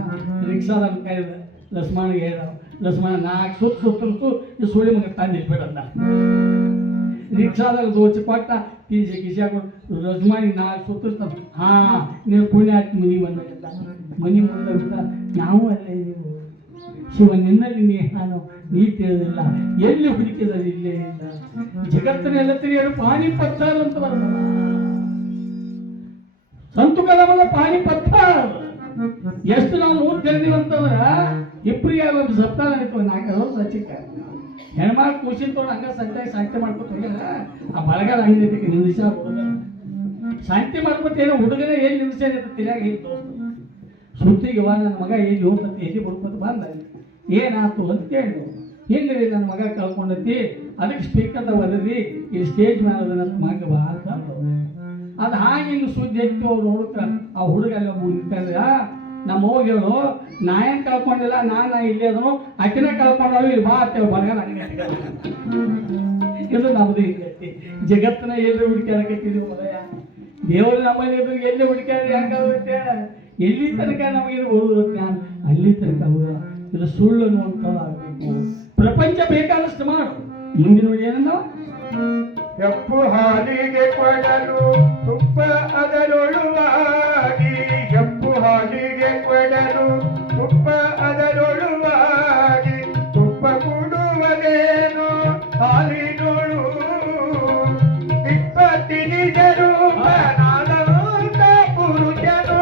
ರಿಕ್ಷಾದ ಕೈದ ಲಕ್ಷ್ಮಣಿಗೆ ಹೇಳ ಲಕ್ಷ್ಮಣ 4 ಸುತ್ತು ಈ ಸುಳಿ ಮಗ ತಂದು ಇಟ್ಬಿಡಂದ ರಿಕ್ಷಾದಾಗ ದೋಚಿ ಕೊಟ್ಟ ಕಿಸಿ ಹಾಕೊಂಡು ಲಕ್ಷ್ಮಣಿಗೆ 4 ಸುತ್ತಿರ್ತಾವ ನೀನು ಪುಣ್ಯ ಹಾಕಿ ಮನೆಗೆ ಬಂದ ಮನೆ ಮುಂದೆ ಬಿಟ್ಟ ನಾವು ಅಲ್ಲೇ ಇದೀವಿ ಶಿವ ನಿನ್ನಲ್ಲಿ ನೀ ತಿಳಿದಿಲ್ಲ ಎಲ್ಲಿ ಹುಡುಕಿದ ಇಲ್ಲೇ ಇಲ್ಲ ಜಗತ್ತಿನೆಲ್ಲ ತಿಳಿಯಲು ಪಾಣಿಪತ್ತ ಅಂತ ಬರ್ತದ ಸಂತು ಕಲಮಲ್ಲ ಪಾಣಿಪತ್ತ ಎಷ್ಟು ನಾವು 3 ತಿಳಿದಿವಂತಂದ್ರ ಇಬ್ಬರಿಗೆ ಒಂದು ಸಪ್ತಾಹ ನಡೀತವ 4 ವರ್ಷ ಹಚ್ಚಿಕ ಹೆಣ್ಮಾರು ಕೂಸಿನ ತೊಗೊಂಡು ಹಂಗ ಶಾಂತಿ ಮಾಡ್ಕೊತ ಹೋಗ್ಯಾರ ಆ ಬಳಗಾಲ ಹಂಗೆ ನಿಂದಿಸ ಹುಡುಗ ಶಾಂತಿ ಮಾಡ್ಕೊತೇನೋ ಹುಡುಗನೇ ಎಲ್ಲಿ ನಿಂದಿಸ ತಿಳಿಯಾಗ ಹೇಳಿ ದೋಸ್ತ ಸುತ್ತಿಗೆ ನನ್ನ ಮಗ ಎಲ್ಲಿ ಹೋಗ್ತತಿ ಎಲ್ಲಿ ಬಿಡ್ಕೊತ ಬಂದ ಏನಾಯ್ತು ಅಂತ ಕೇಳಿದ್ರು ಹಿಂಗ್ರಿ ನನ್ನ ಮಗ ಕಳ್ಕೊಂಡೈತಿ ಅದಕ್ಕೆ ಸ್ಪೀಕರ್ದಾಗ ಬರದ್ರಿ ಈ ಸ್ಟೇಜ್ ಮೇಲೆ ಅದನ್ನ ಮಗ ಬಾ ಅಂತ ಅದು ಹಾಗೆ ಹಿಂಗೆ ಸುದ್ದಿ ಐತಿ ಅವ್ರು ಹುಡುಕ ಆ ಹುಡುಗ ಎಲ್ಲ ನಿಂತಾರ ನಮ್ಮ ಹೋಗಿ ಹೇಳು ನಾ ಏನು ಕಳ್ಕೊಂಡಿಲ್ಲ ನಾನು ಇಲ್ಲೇ ಅದನು ಅಕ್ಕಿನ ಕಳ್ಕೊಂಡಳು ಇಲ್ಲಿ ಬಾ ಅಂತೇಳಿ ಬರಗಾಲ ಹಂಗೆ ಇದು ನಮ್ದು ಹಿಂಗೈತಿ ಜಗತ್ತಿನ ಎಲ್ಲಿ ಹುಡುಕ್ಯಾಡಕತ್ತಿದ್ವಿ ಮಲಯ ದೇವರು ನಮ್ಮಲ್ಲಿ ಎಲ್ಲಿ ಹುಡುಕ್ಯಾಡ್ರಿ ಯಾಕಾಗುತ್ತೆ ಎಲ್ಲಿ ತನಕ ನಮಗೆ ಓದುವ ಜ್ಞಾನ ಅಲ್ಲಿ ತನಕ ಹೋದ ಇದು ಸುಳ್ಳು ಅನ್ನುವಂಥದ್ದಾಗಬೇಕು ಪ್ರಪಂಚ ಬೇಕಾದಷ್ಟು ಮಾಡು ಮುಂದಿನ ನೋಡಿ ಏನಂದ ಎಪ್ಪು ಹಾಲಿಗೆ ಕೊಡಲು ತುಪ್ಪ ಅದರೊಳುವಾಗಿ ಎಪ್ಪು ಹಾಲಿಗೆ ಕೊಡಲು ತುಪ್ಪ ಅದರೊಳುವಾಗಿ ತುಪ್ಪ ಕೊಡುವುದೇನು ಹಾಲಿನೊಳು ಇಪ್ಪತ್ತಿನಿಜರು ನಾನಂತ ಪುರುಷನು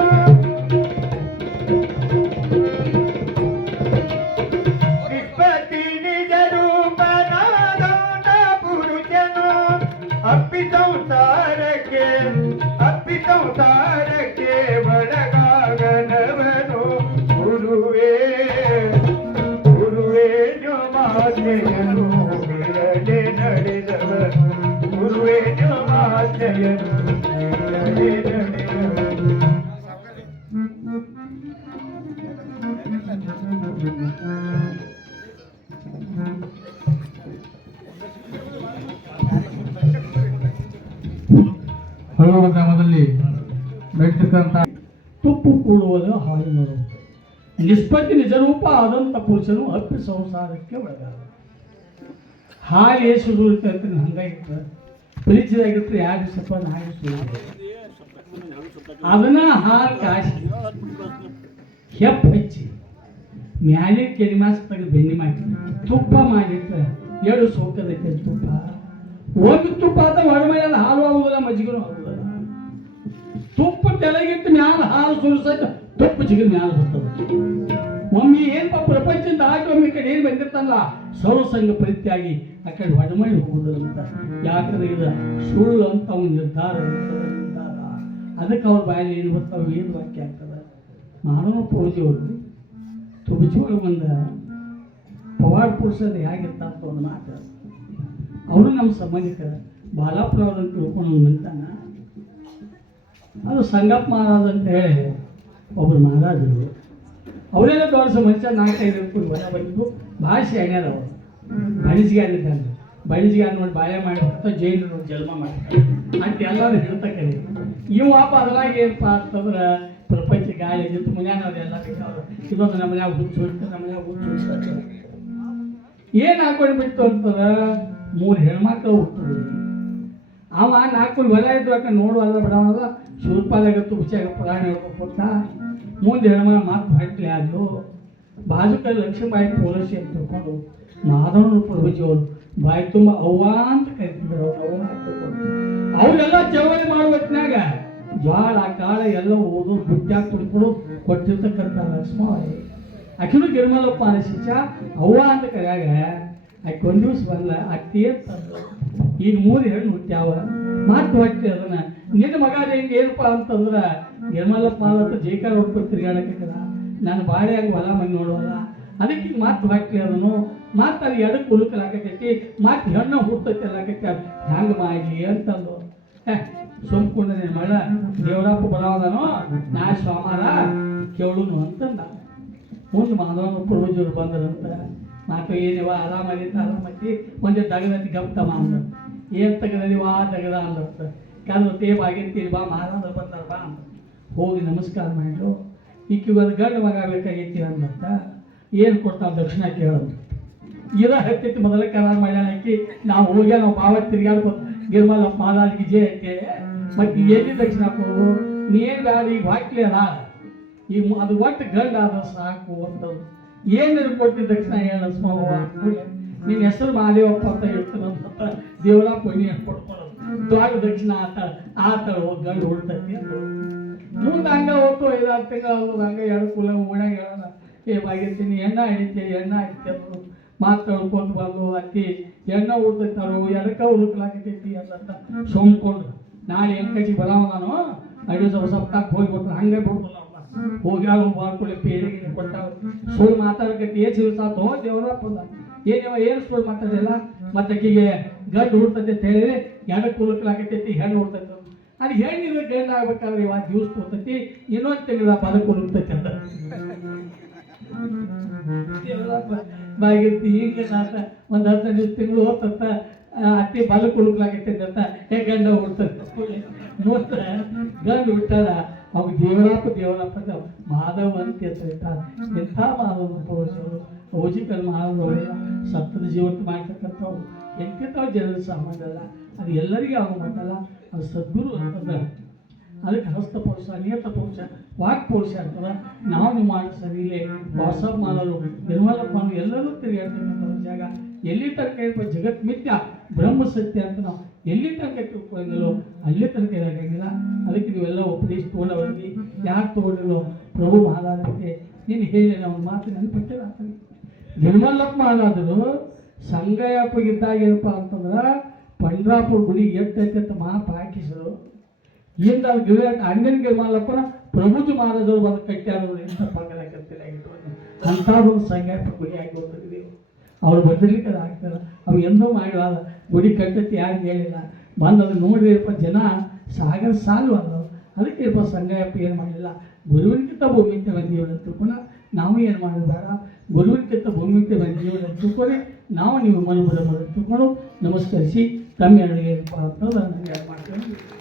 ಅಪ್ಪಿ ಸಂಸಾರಕ್ಕೆ ಒಳಗಾಗನವನು ಗುರುವೇ ಮಾತೆಯನು ಬಿಡದೆ ನಡೆದವನು ಗುರುವೇ ಮಾತೆಯನು ಬಿಡದೆ ನಡೆದವನು ಹೊಳೂರು ಗ್ರಾಮದಲ್ಲಿ ನಡೀತಕ್ಕಂಥ ತುಪ್ಪು ಕೂಡುವುದು ಹಾಲಿನರು ನಿಷ್ಪತ್ತಿ ನಿಜರೂಪ ಆದಂಥ ಪುರುಷನು ಅಪ್ಪಿ ಸಂಸಾರಕ್ಕೆ ಒಳಗಾದ ಹಾಲು ಏಸು ಸುರಿತಂತ ಹಂಗಾಗಿತ್ತು ಪ್ರೀತಿದಾಗಿತ್ತು 2 ದಿವಸ 4 ದಿವಸ ಅದನ್ನ ಹಾಲು ಕಾಸಿ ಹೆಪ್ಪ ಹಚ್ಚಿ ಮ್ಯಾಲೆ ಕೆರಿಮಾಸ ತೆಗೆದು ಬೆಣ್ಣೆ ಮಾಡಿ ತುಪ್ಪ ಮಾಡಿಟ್ರೆ 2 ಸೋಕದೈತೆ ತುಪ್ಪ ಒಂದು ತುಪ್ಪ ಅಂತ ಹೊರಮೇಲೆ ಹಾಲು ಆಗುದಿಲ್ಲ ಮಜ್ಜಿಗೆನೂ ಆಗುದಿಲ್ಲ ತುಪ್ಪ ತೆಳಗಿಟ್ಟು ಮ್ಯಾಲ ಹಾಲು ಸುರಿಸಕ ತುಪ್ಪ ಜಿಗಿದ ಮ್ಯಾಲ ಬರ್ತದೆ ಒಮ್ಮೆ ಏನ್ ಪ್ರಪಂಚದಿಂದ ಆಗಿ ಒಮ್ಮೆ ಕಡೆ ಏನ್ ಬಂದಿರ್ತಲ್ಲ ಸರ್ವಸಂಗ ಪರಿತ್ಯಾಗಿ ಆ ಕಡೆ ಹೊರಮಳಿ ಹೋಗುದಿಲ್ಲ ಯಾಕಂದ್ರೆ ಇದು ಸುಳ್ಳು ಅಂತ ಅವ್ನ ನಿರ್ಧಾರ ಅದಕ್ಕೆ ಅವ್ರ ಬಾಯಲ್ಲಿ ಏನು ಬರ್ತಾವ ಏನು ವಾಕ್ಯ ಆಗ್ತದೆ ಮಾನವ ಪೌಜಿಯವರು ತುಬಚಿ ಒಳಗೆ ಬಂದ ಪವಾಡ ಪುರುಷರು ಹೇಗಿರ್ತಾರ ಒಂದು ಮಾತು ಅವರು ನಮ್ಮ ಸಂಬಂಧಿಕರ ಬಾಲಾಪುರ ಅಂತ ತಿಳ್ಕೊಂಡು ನಿಂತಾನ ಅದು ಸಂಗಪ್ಪ ಮಹಾರಾಜ್ ಅಂತ ಹೇಳಿ ಒಬ್ಬರು ಮಹಾರಾಜರು ಅವರೆಲ್ಲ ದೊಡ್ಡ ಮನುಷ್ಯ 4-5 ಇರ್ಕೊಂಡು ಹೊರ ಬಂದು ಭಾಷೆ ಎಣ್ಯಾರ ಅವರು ಬಣಿಜಿಗಾರಿದ್ದಾನೆ ಬಣಿಜಿಗಾರ ನೋಡಿ ಬಾಳೆ ಮಾಡಿ ಜೈಲು ನೋಡಿ ಜನ್ಮ ಮಾಡ್ತಾರೆ ಅಂತ ಎಲ್ಲರೂ ಹೇಳ್ತಕ್ಕಂಥ ಇವು ಪಾಪ ಅದ್ರಾಗ ಏನಪ್ಪ ಅಂತಂದ್ರೆ ಪ್ರಪಂಚ ಗಾಳಿ ನಿಂತು ಮನ್ಯಾನವ್ರು ಎಲ್ಲ ಬೇಕಾದ್ರು ಇದೊಂದು ನಮ್ಮ ಮನ್ಯಾಗ ಹುಚ್ಚು ಹೊಡಿತಾರೆ ನಮ್ಮ ಮನ್ಯಾಗ ಹುಚ್ಚು ಹೊಡಿತಾರೆ ಏನು ಹಾಕೊಂಡ್ಬಿಟ್ಟು ಅಂತಂದ್ರೆ 3 ಹೆಣ್ಮಕ್ಳು ಹುಟ್ಟುದು ಅವ 4 ಹೊಲ ಇದ್ರು ಅಕ್ಕ ನೋಡುವಲ್ಲ ಬಿಡವಲ್ಲ ಶೂರ್ಪಾಲಾಗತ್ತು ಹುಚ್ಚಾಗ ಪುರಾಣ ಹೇಳ್ಬೇಕು ಅಂತ ಮುಂದೆ ಹೆಣ್ಮಗ ಮಾತು ಹಾಕ್ಲಿ ಆದ್ರು ಬಾಜುಕಲ್ಲಿ ಲಕ್ಷ್ಮೀಬಾಯಿ ಪೋಲಸಿ ಅಂತ ತಿಳ್ಕೊಂಡು ಮಾಧವನ ಪ್ರಭುಜಿ ಅವರು ಬಾಯಿ ತುಂಬ ಅವ್ವ ಅಂತ ಕರಿತಿದ್ರು ಅವ್ವ ಅಂತ ಅವರೆಲ್ಲ ಚವಳಿ ಮಾಡೋ ಹೊತ್ನ್ಯಾಗ ಜ್ವಾಳ ಕಾಳ ಎಲ್ಲ ಓದು ಬುಟ್ಟ್ಯಾಗ ತುಳ್ಕೊಂಡು ಕೊಟ್ಟಿರ್ತಕ್ಕಂಥ ಲಕ್ಷ್ಮಾಯಿ ಆಕಿನೂ ಗಿರ್ಮಲಪ್ಪ ಶಿಕ್ಷ ಅವ್ವ ಅಂತ ಕರ್ಯಾಗ ಆಕೆ ಒಂದು ದಿವ್ಸ ಬಂದ ಅತ್ತಿ ಅಂತಂದ್ರು ಈಗ 3 ಹೆಣ್ಣು ಹುಟ್ಟ್ಯಾವ ಮಾತು ಹೊಟ್ಟೆ ಅದನ್ನ ನಿನ್ನ ಮಗ ಹೆಂಗೆ ಏನಪ್ಪ ಅಂತಂದ್ರೆ ಗಿರ್ಮಲಪ್ಪ ಅಂತ ಜೇಕಾರ ಹೊಡ್ಕೊಂಡು ತಿರ್ಗಾಡಕತ್ತದ ನಾನು ಬಾಳೆಯಾಗಿ ಹೊಲ ಮನೆ ನೋಡೋಲ್ಲ ಅದಕ್ಕೆ ಈಗ ಮಾತು ಹೊಟ್ಟೆ ಅದನ್ನು ಮಾತು ಅಲ್ಲಿ ಎಡಕ್ಕೆ ಉಳುಕಲಾಕೈತಿ ಮಾತು ಹೆಣ್ಣು ಹುಡ್ತೈತಿ ಅಲ್ಲಾಕೈತಿ ಹ್ಯಾಂಗ ಮಾಡಿ ಅಂತಂದು ಸೋಮ್ಕೊಂಡ ಮಳ ದೇವರಪ್ಪ ಬರೋದನೋ ನಾ ಸೋಮಾರ ಕೇಳುನು ಅಂತಂದ ಮುಂದೆ ಮಾಧವನ ಪೂರ್ವಜರು ಬಂದರಂತ ಮಾತು ಏನಿವ ಆರಾಮೈತಿ ಒಂದೇ ದಗದತಿ ಗಪ್ತಮ್ಮ ಅಂದ ಏನು ತೆಗದಿವ ದಗದ ಅಂದಂತ ಕಲ್ಲು ತೇಬ್ ಆಗಿರ್ತೀರಿ ಬಾ ಮಹಾರಾಜರು ಬಂದಾರ ಬಾ ಅಂತ ಹೋಗಿ ನಮಸ್ಕಾರ ಮಾಡಿದ್ರು ಈಕಿಗೆ ಒಂದು ಗಂಡು ಮಗ ಬೇಕಾಗೈತಿ ಅಂದಂತ ಏನು ಕೊಡ್ತಾವ ದಕ್ಷಿಣ ಕೇಳೋದು ಇದ ಹತ್ತಿತ್ತು ಮೊದಲ ಕರಾರ ಮಾಡ್ಯಾಕಿ ನಾವು ಹೋಗ್ಯ ನಾವು ಬಾವ ತಿರ್ಗಾಡ್ಬೋದು ಗಿರ್ಮಲಪ್ಪ ಮಹಾರಾಜ್ಗೆ ಜೆ ಅಂತೇಳಿ ಮತ್ತೆ ಎಲ್ಲಿ ದಕ್ಷಿಣ ಕೊಡು ನೀನು ಬೇಡ ಈಗ ಹಾಕ್ಲಿ ಅಲ್ಲ ಈಗ ಅದು ಒಟ್ಟು ಗಂಡ ಆದ ಸಾಕು ಅಂತಂದು ಏನಾರು ಕೊಟ್ಟು ದಕ್ಷಿಣ ಹೇಳ ಸ್ಮವ ನಿನ್ನ ಹೆಸರು ಮಾದೇವಪ್ಪ ಅಂತ ಇರ್ತದಂತ ದೇವರಪ್ಪ ನೀನು ಕೊಡ್ಕೊಳ್ಳೋದು ದೊಡ್ಡ ದಕ್ಷಿಣ ಆತಳ ಹೋಗಿ ಗಂಡು ಹೊಡ್ತೈತಿ ಅಂತ ಮುಂದೆ ಹಂಗೆ ಹೋಗ್ತು 5-6 ತಿಂಗಳು ಹಂಗೆ ಎಡಕುಲ ಓಣ್ಯಾಗ ಹೇಳೋಣ ಆಗಿರ್ತೀನಿ ಎಣ್ಣೆ ಹಿಡಿತೀವಿ ಎಣ್ಣೆ ಹಿಡಿತೀವಿ ಮಾತು ತಳ್ಕೊಂಡು ಬಂದು ಅತ್ತಿ ಎಣ್ಣೆ ಉಡ್ತೈತಾರು ಎಡಕ ಉಳುಕ್ಲಾಕೈತಿ ಅಂತ ಸೋಮ್ಕೊಂಡ್ರು ನಾಳೆ ಎಂಕಜಿ ಬರವ ನಾನು ಅಡಿ ಸಪ್ತಾಕ್ ಹೋಗ್ಬಿಟ್ರು ಹಂಗೆ ಬಿಡ್ತು ಹೋಗ್ಯಾಳ ಮಾಡ್ಕೊಳ್ಳಿ ಪೇರಿಗೆ ಕೊಟ್ಟ ಸುಳ್ಳು ಮಾತಾಡಕೈತಿ ಏಸು ದಿವಸ ಆತು ದೇವರಪ್ಪ ಏನು ಸುಳ್ಳು ಮಾತಾಡಿಲ್ಲ ಮತ್ತೆ ಆಕಿಗೆ ಗಂಡು ಹುಡ್ತೈತಿ ಅಂತ ಹೇಳಿ ಎಡಕ್ಕೆ ಉಳುಕ್ಲಾಕೈತಿ ಹೆಣ್ಣು ಹುಡ್ತೈತಿ ಅದು ಹೆಣ್ಣಿಗೆ ಗಂಡು ಆಗ್ಬೇಕಾದ್ರೆ ಇವಾಗ ದಿವ್ಸ ಹೋಗ್ತೈತಿ ಇನ್ನೊಂದು ತಿಂಗಳ ಬದಕು ಹುಡುಕ್ತೈತಿ ಅಂತ ದೇವರಪ್ಪ ಬಾಗಿರ್ತಿ ಹಿಂಗೆ ನಾಟ ಒಂದು 15 ತಿಂಗಳು ಹೋಗ್ತತ್ತ ಅತ್ತಿ ಬಲಕ್ಕೆ ಹುಡುಕ್ಲಾಕೈತಿ ಅಂತ ಗಂಡ ಹುಡ್ತೈತಿ ನೋಡ್ತ ಗಂಡು ಹುಟ್ಟಾರ ಅವಾಗ ದೇವರಪ್ಪ ಮಾಧವ ಅಂತ ಹೆಸರಿಟ್ಟಾರ ಎಂಥ ಮಾಧವ ಪುರುಷರು ಔಜಿಕಲ್ ಮಾಧವರೆಲ್ಲ ಸತ್ತದ ಜೀವತ್ತು ಮಾಡ್ತಕ್ಕಂಥವ್ರು ಎಂತೆಂಥವ್ರು ಜನರ ಸಾಮಾನ್ಯ ಅಲ್ಲ ಅದು ಎಲ್ಲರಿಗೂ ಆಗೋ ಮಾತಲ್ಲ ಅದು ಸದ್ಗುರು ಅಂತಂದ್ರೆ ಅದಕ್ಕೆ ಹಸ್ತ ಪುರುಷ ನಿಯತ ಪುರುಷ ವಾಕ್ ಪುರುಷ ಅಂತದ ನಾವು ನೀವು ಮಾಡಿ ಸರಿ ಇಲ್ಲೇ ವಾಟ್ಸಪ್ ಮಾಡಲು ನಿರ್ಮಲಪ್ಪ ಎಲ್ಲರೂ ತಿರುಗಾಡ್ತಕ್ಕಂಥ ಜಾಗ ಎಲ್ಲಿ ತನಕ ಇರ್ಬೇಕು ಜಗತ್ ಮಿಥ್ಯ ಬ್ರಹ್ಮ ಸತ್ಯ ಅಂತ ನಾವು ಎಲ್ಲಿ ತನಕ ತಿಳ್ಕೊಂಡಿಲ್ಲೋ ಅಲ್ಲಿ ತನಕ ಇರೋಕ್ಕಾಗಿಲ್ಲ ಅದಕ್ಕೆ ನೀವೆಲ್ಲ ಉಪದೇಶ ತೊಗೊಂಡವರಿಗೆ ಯಾರು ತೊಗೊಂಡಿರೋ ಪ್ರಭು ಮಹಾರಾಜರಿಗೆ ನೀನು ಹೇಳಿ ನಾವು ಮಾತು ನೆನಪಟ್ಟಿಲ್ಲ ಆಗ್ತಾನೆ ನಿರ್ಮಲಪ್ಪ ಮಹಾರಾಜರು ಸಂಗಯಪ್ಪಗಿದ್ದಾಗ ಏನಪ್ಪ ಅಂತಂದ್ರೆ ಪಂಡ್ರಾಪುರ ಗುಡಿ ಎಟ್ಟೈತೆ ಅಂತ ಮಹಾಪಾಕಿಸರು ಇಂದ ಅಂಗನ ಗಿರ್ಮಲಪ್ಪನ ಪ್ರಭುಜ ಮಹಾರಾಜರು ಬಂದು ಕಟ್ಟ್ಯಾರು ಎಂಥ ಪಂಗಲಾಕತ್ತಿಲ್ಲ ಅಂಥದ್ದೊಂದು ಸಂಗಯಪ್ಪ ಗುಡಿ ಆಗಿ ಹೋಗ್ತಿದ್ದೀವಿ ಅವ್ರು ಬದಲಿಕ್ಕೆ ಅದು ಆಗ್ತಾರ ಅವು ಎಂದೋ ಮಾಡುವಾಗ ಗುಡಿ ಕಟ್ಟತಿ ಯಾರು ಹೇಳಿಲ್ಲ ಬಂದು ಅದು ನೋಡಿರಪ್ಪ ಜನ ಸಾಗರ ಸಾಲ್ವಲ್ಲ ಅದಕ್ಕೆ ಇರಪ್ಪ ಸಂಗಯಪ್ಪ ಏನು ಮಾಡಲಿಲ್ಲ ಗುರುವಿನಕ್ಕಿಂತ ಭೂಮಿಂತೆ ಬಂದೀವಲ್ಲ ತಿಳ್ಕೊಂಡು ನಾವು ಏನು ಮಾಡೋದು ಬೇಡ ಗುರುವಿನಕ್ಕಿಂತ ಭೂಮಿಂತೆ ಬಂದೀವಲ್ಲ ತಿಳ್ಕೊಂಡೆ ನಾವು ನೀವು ಮನೆ ಬಿಡೋ ತಿಳ್ಕೊಂಡು ನಮಸ್ಕರಿಸಿ ತಮ್ಮ ಏನಪ್ಪ ಅಂತ ನನಗೆ ಮಾಡ್ತೇವೆ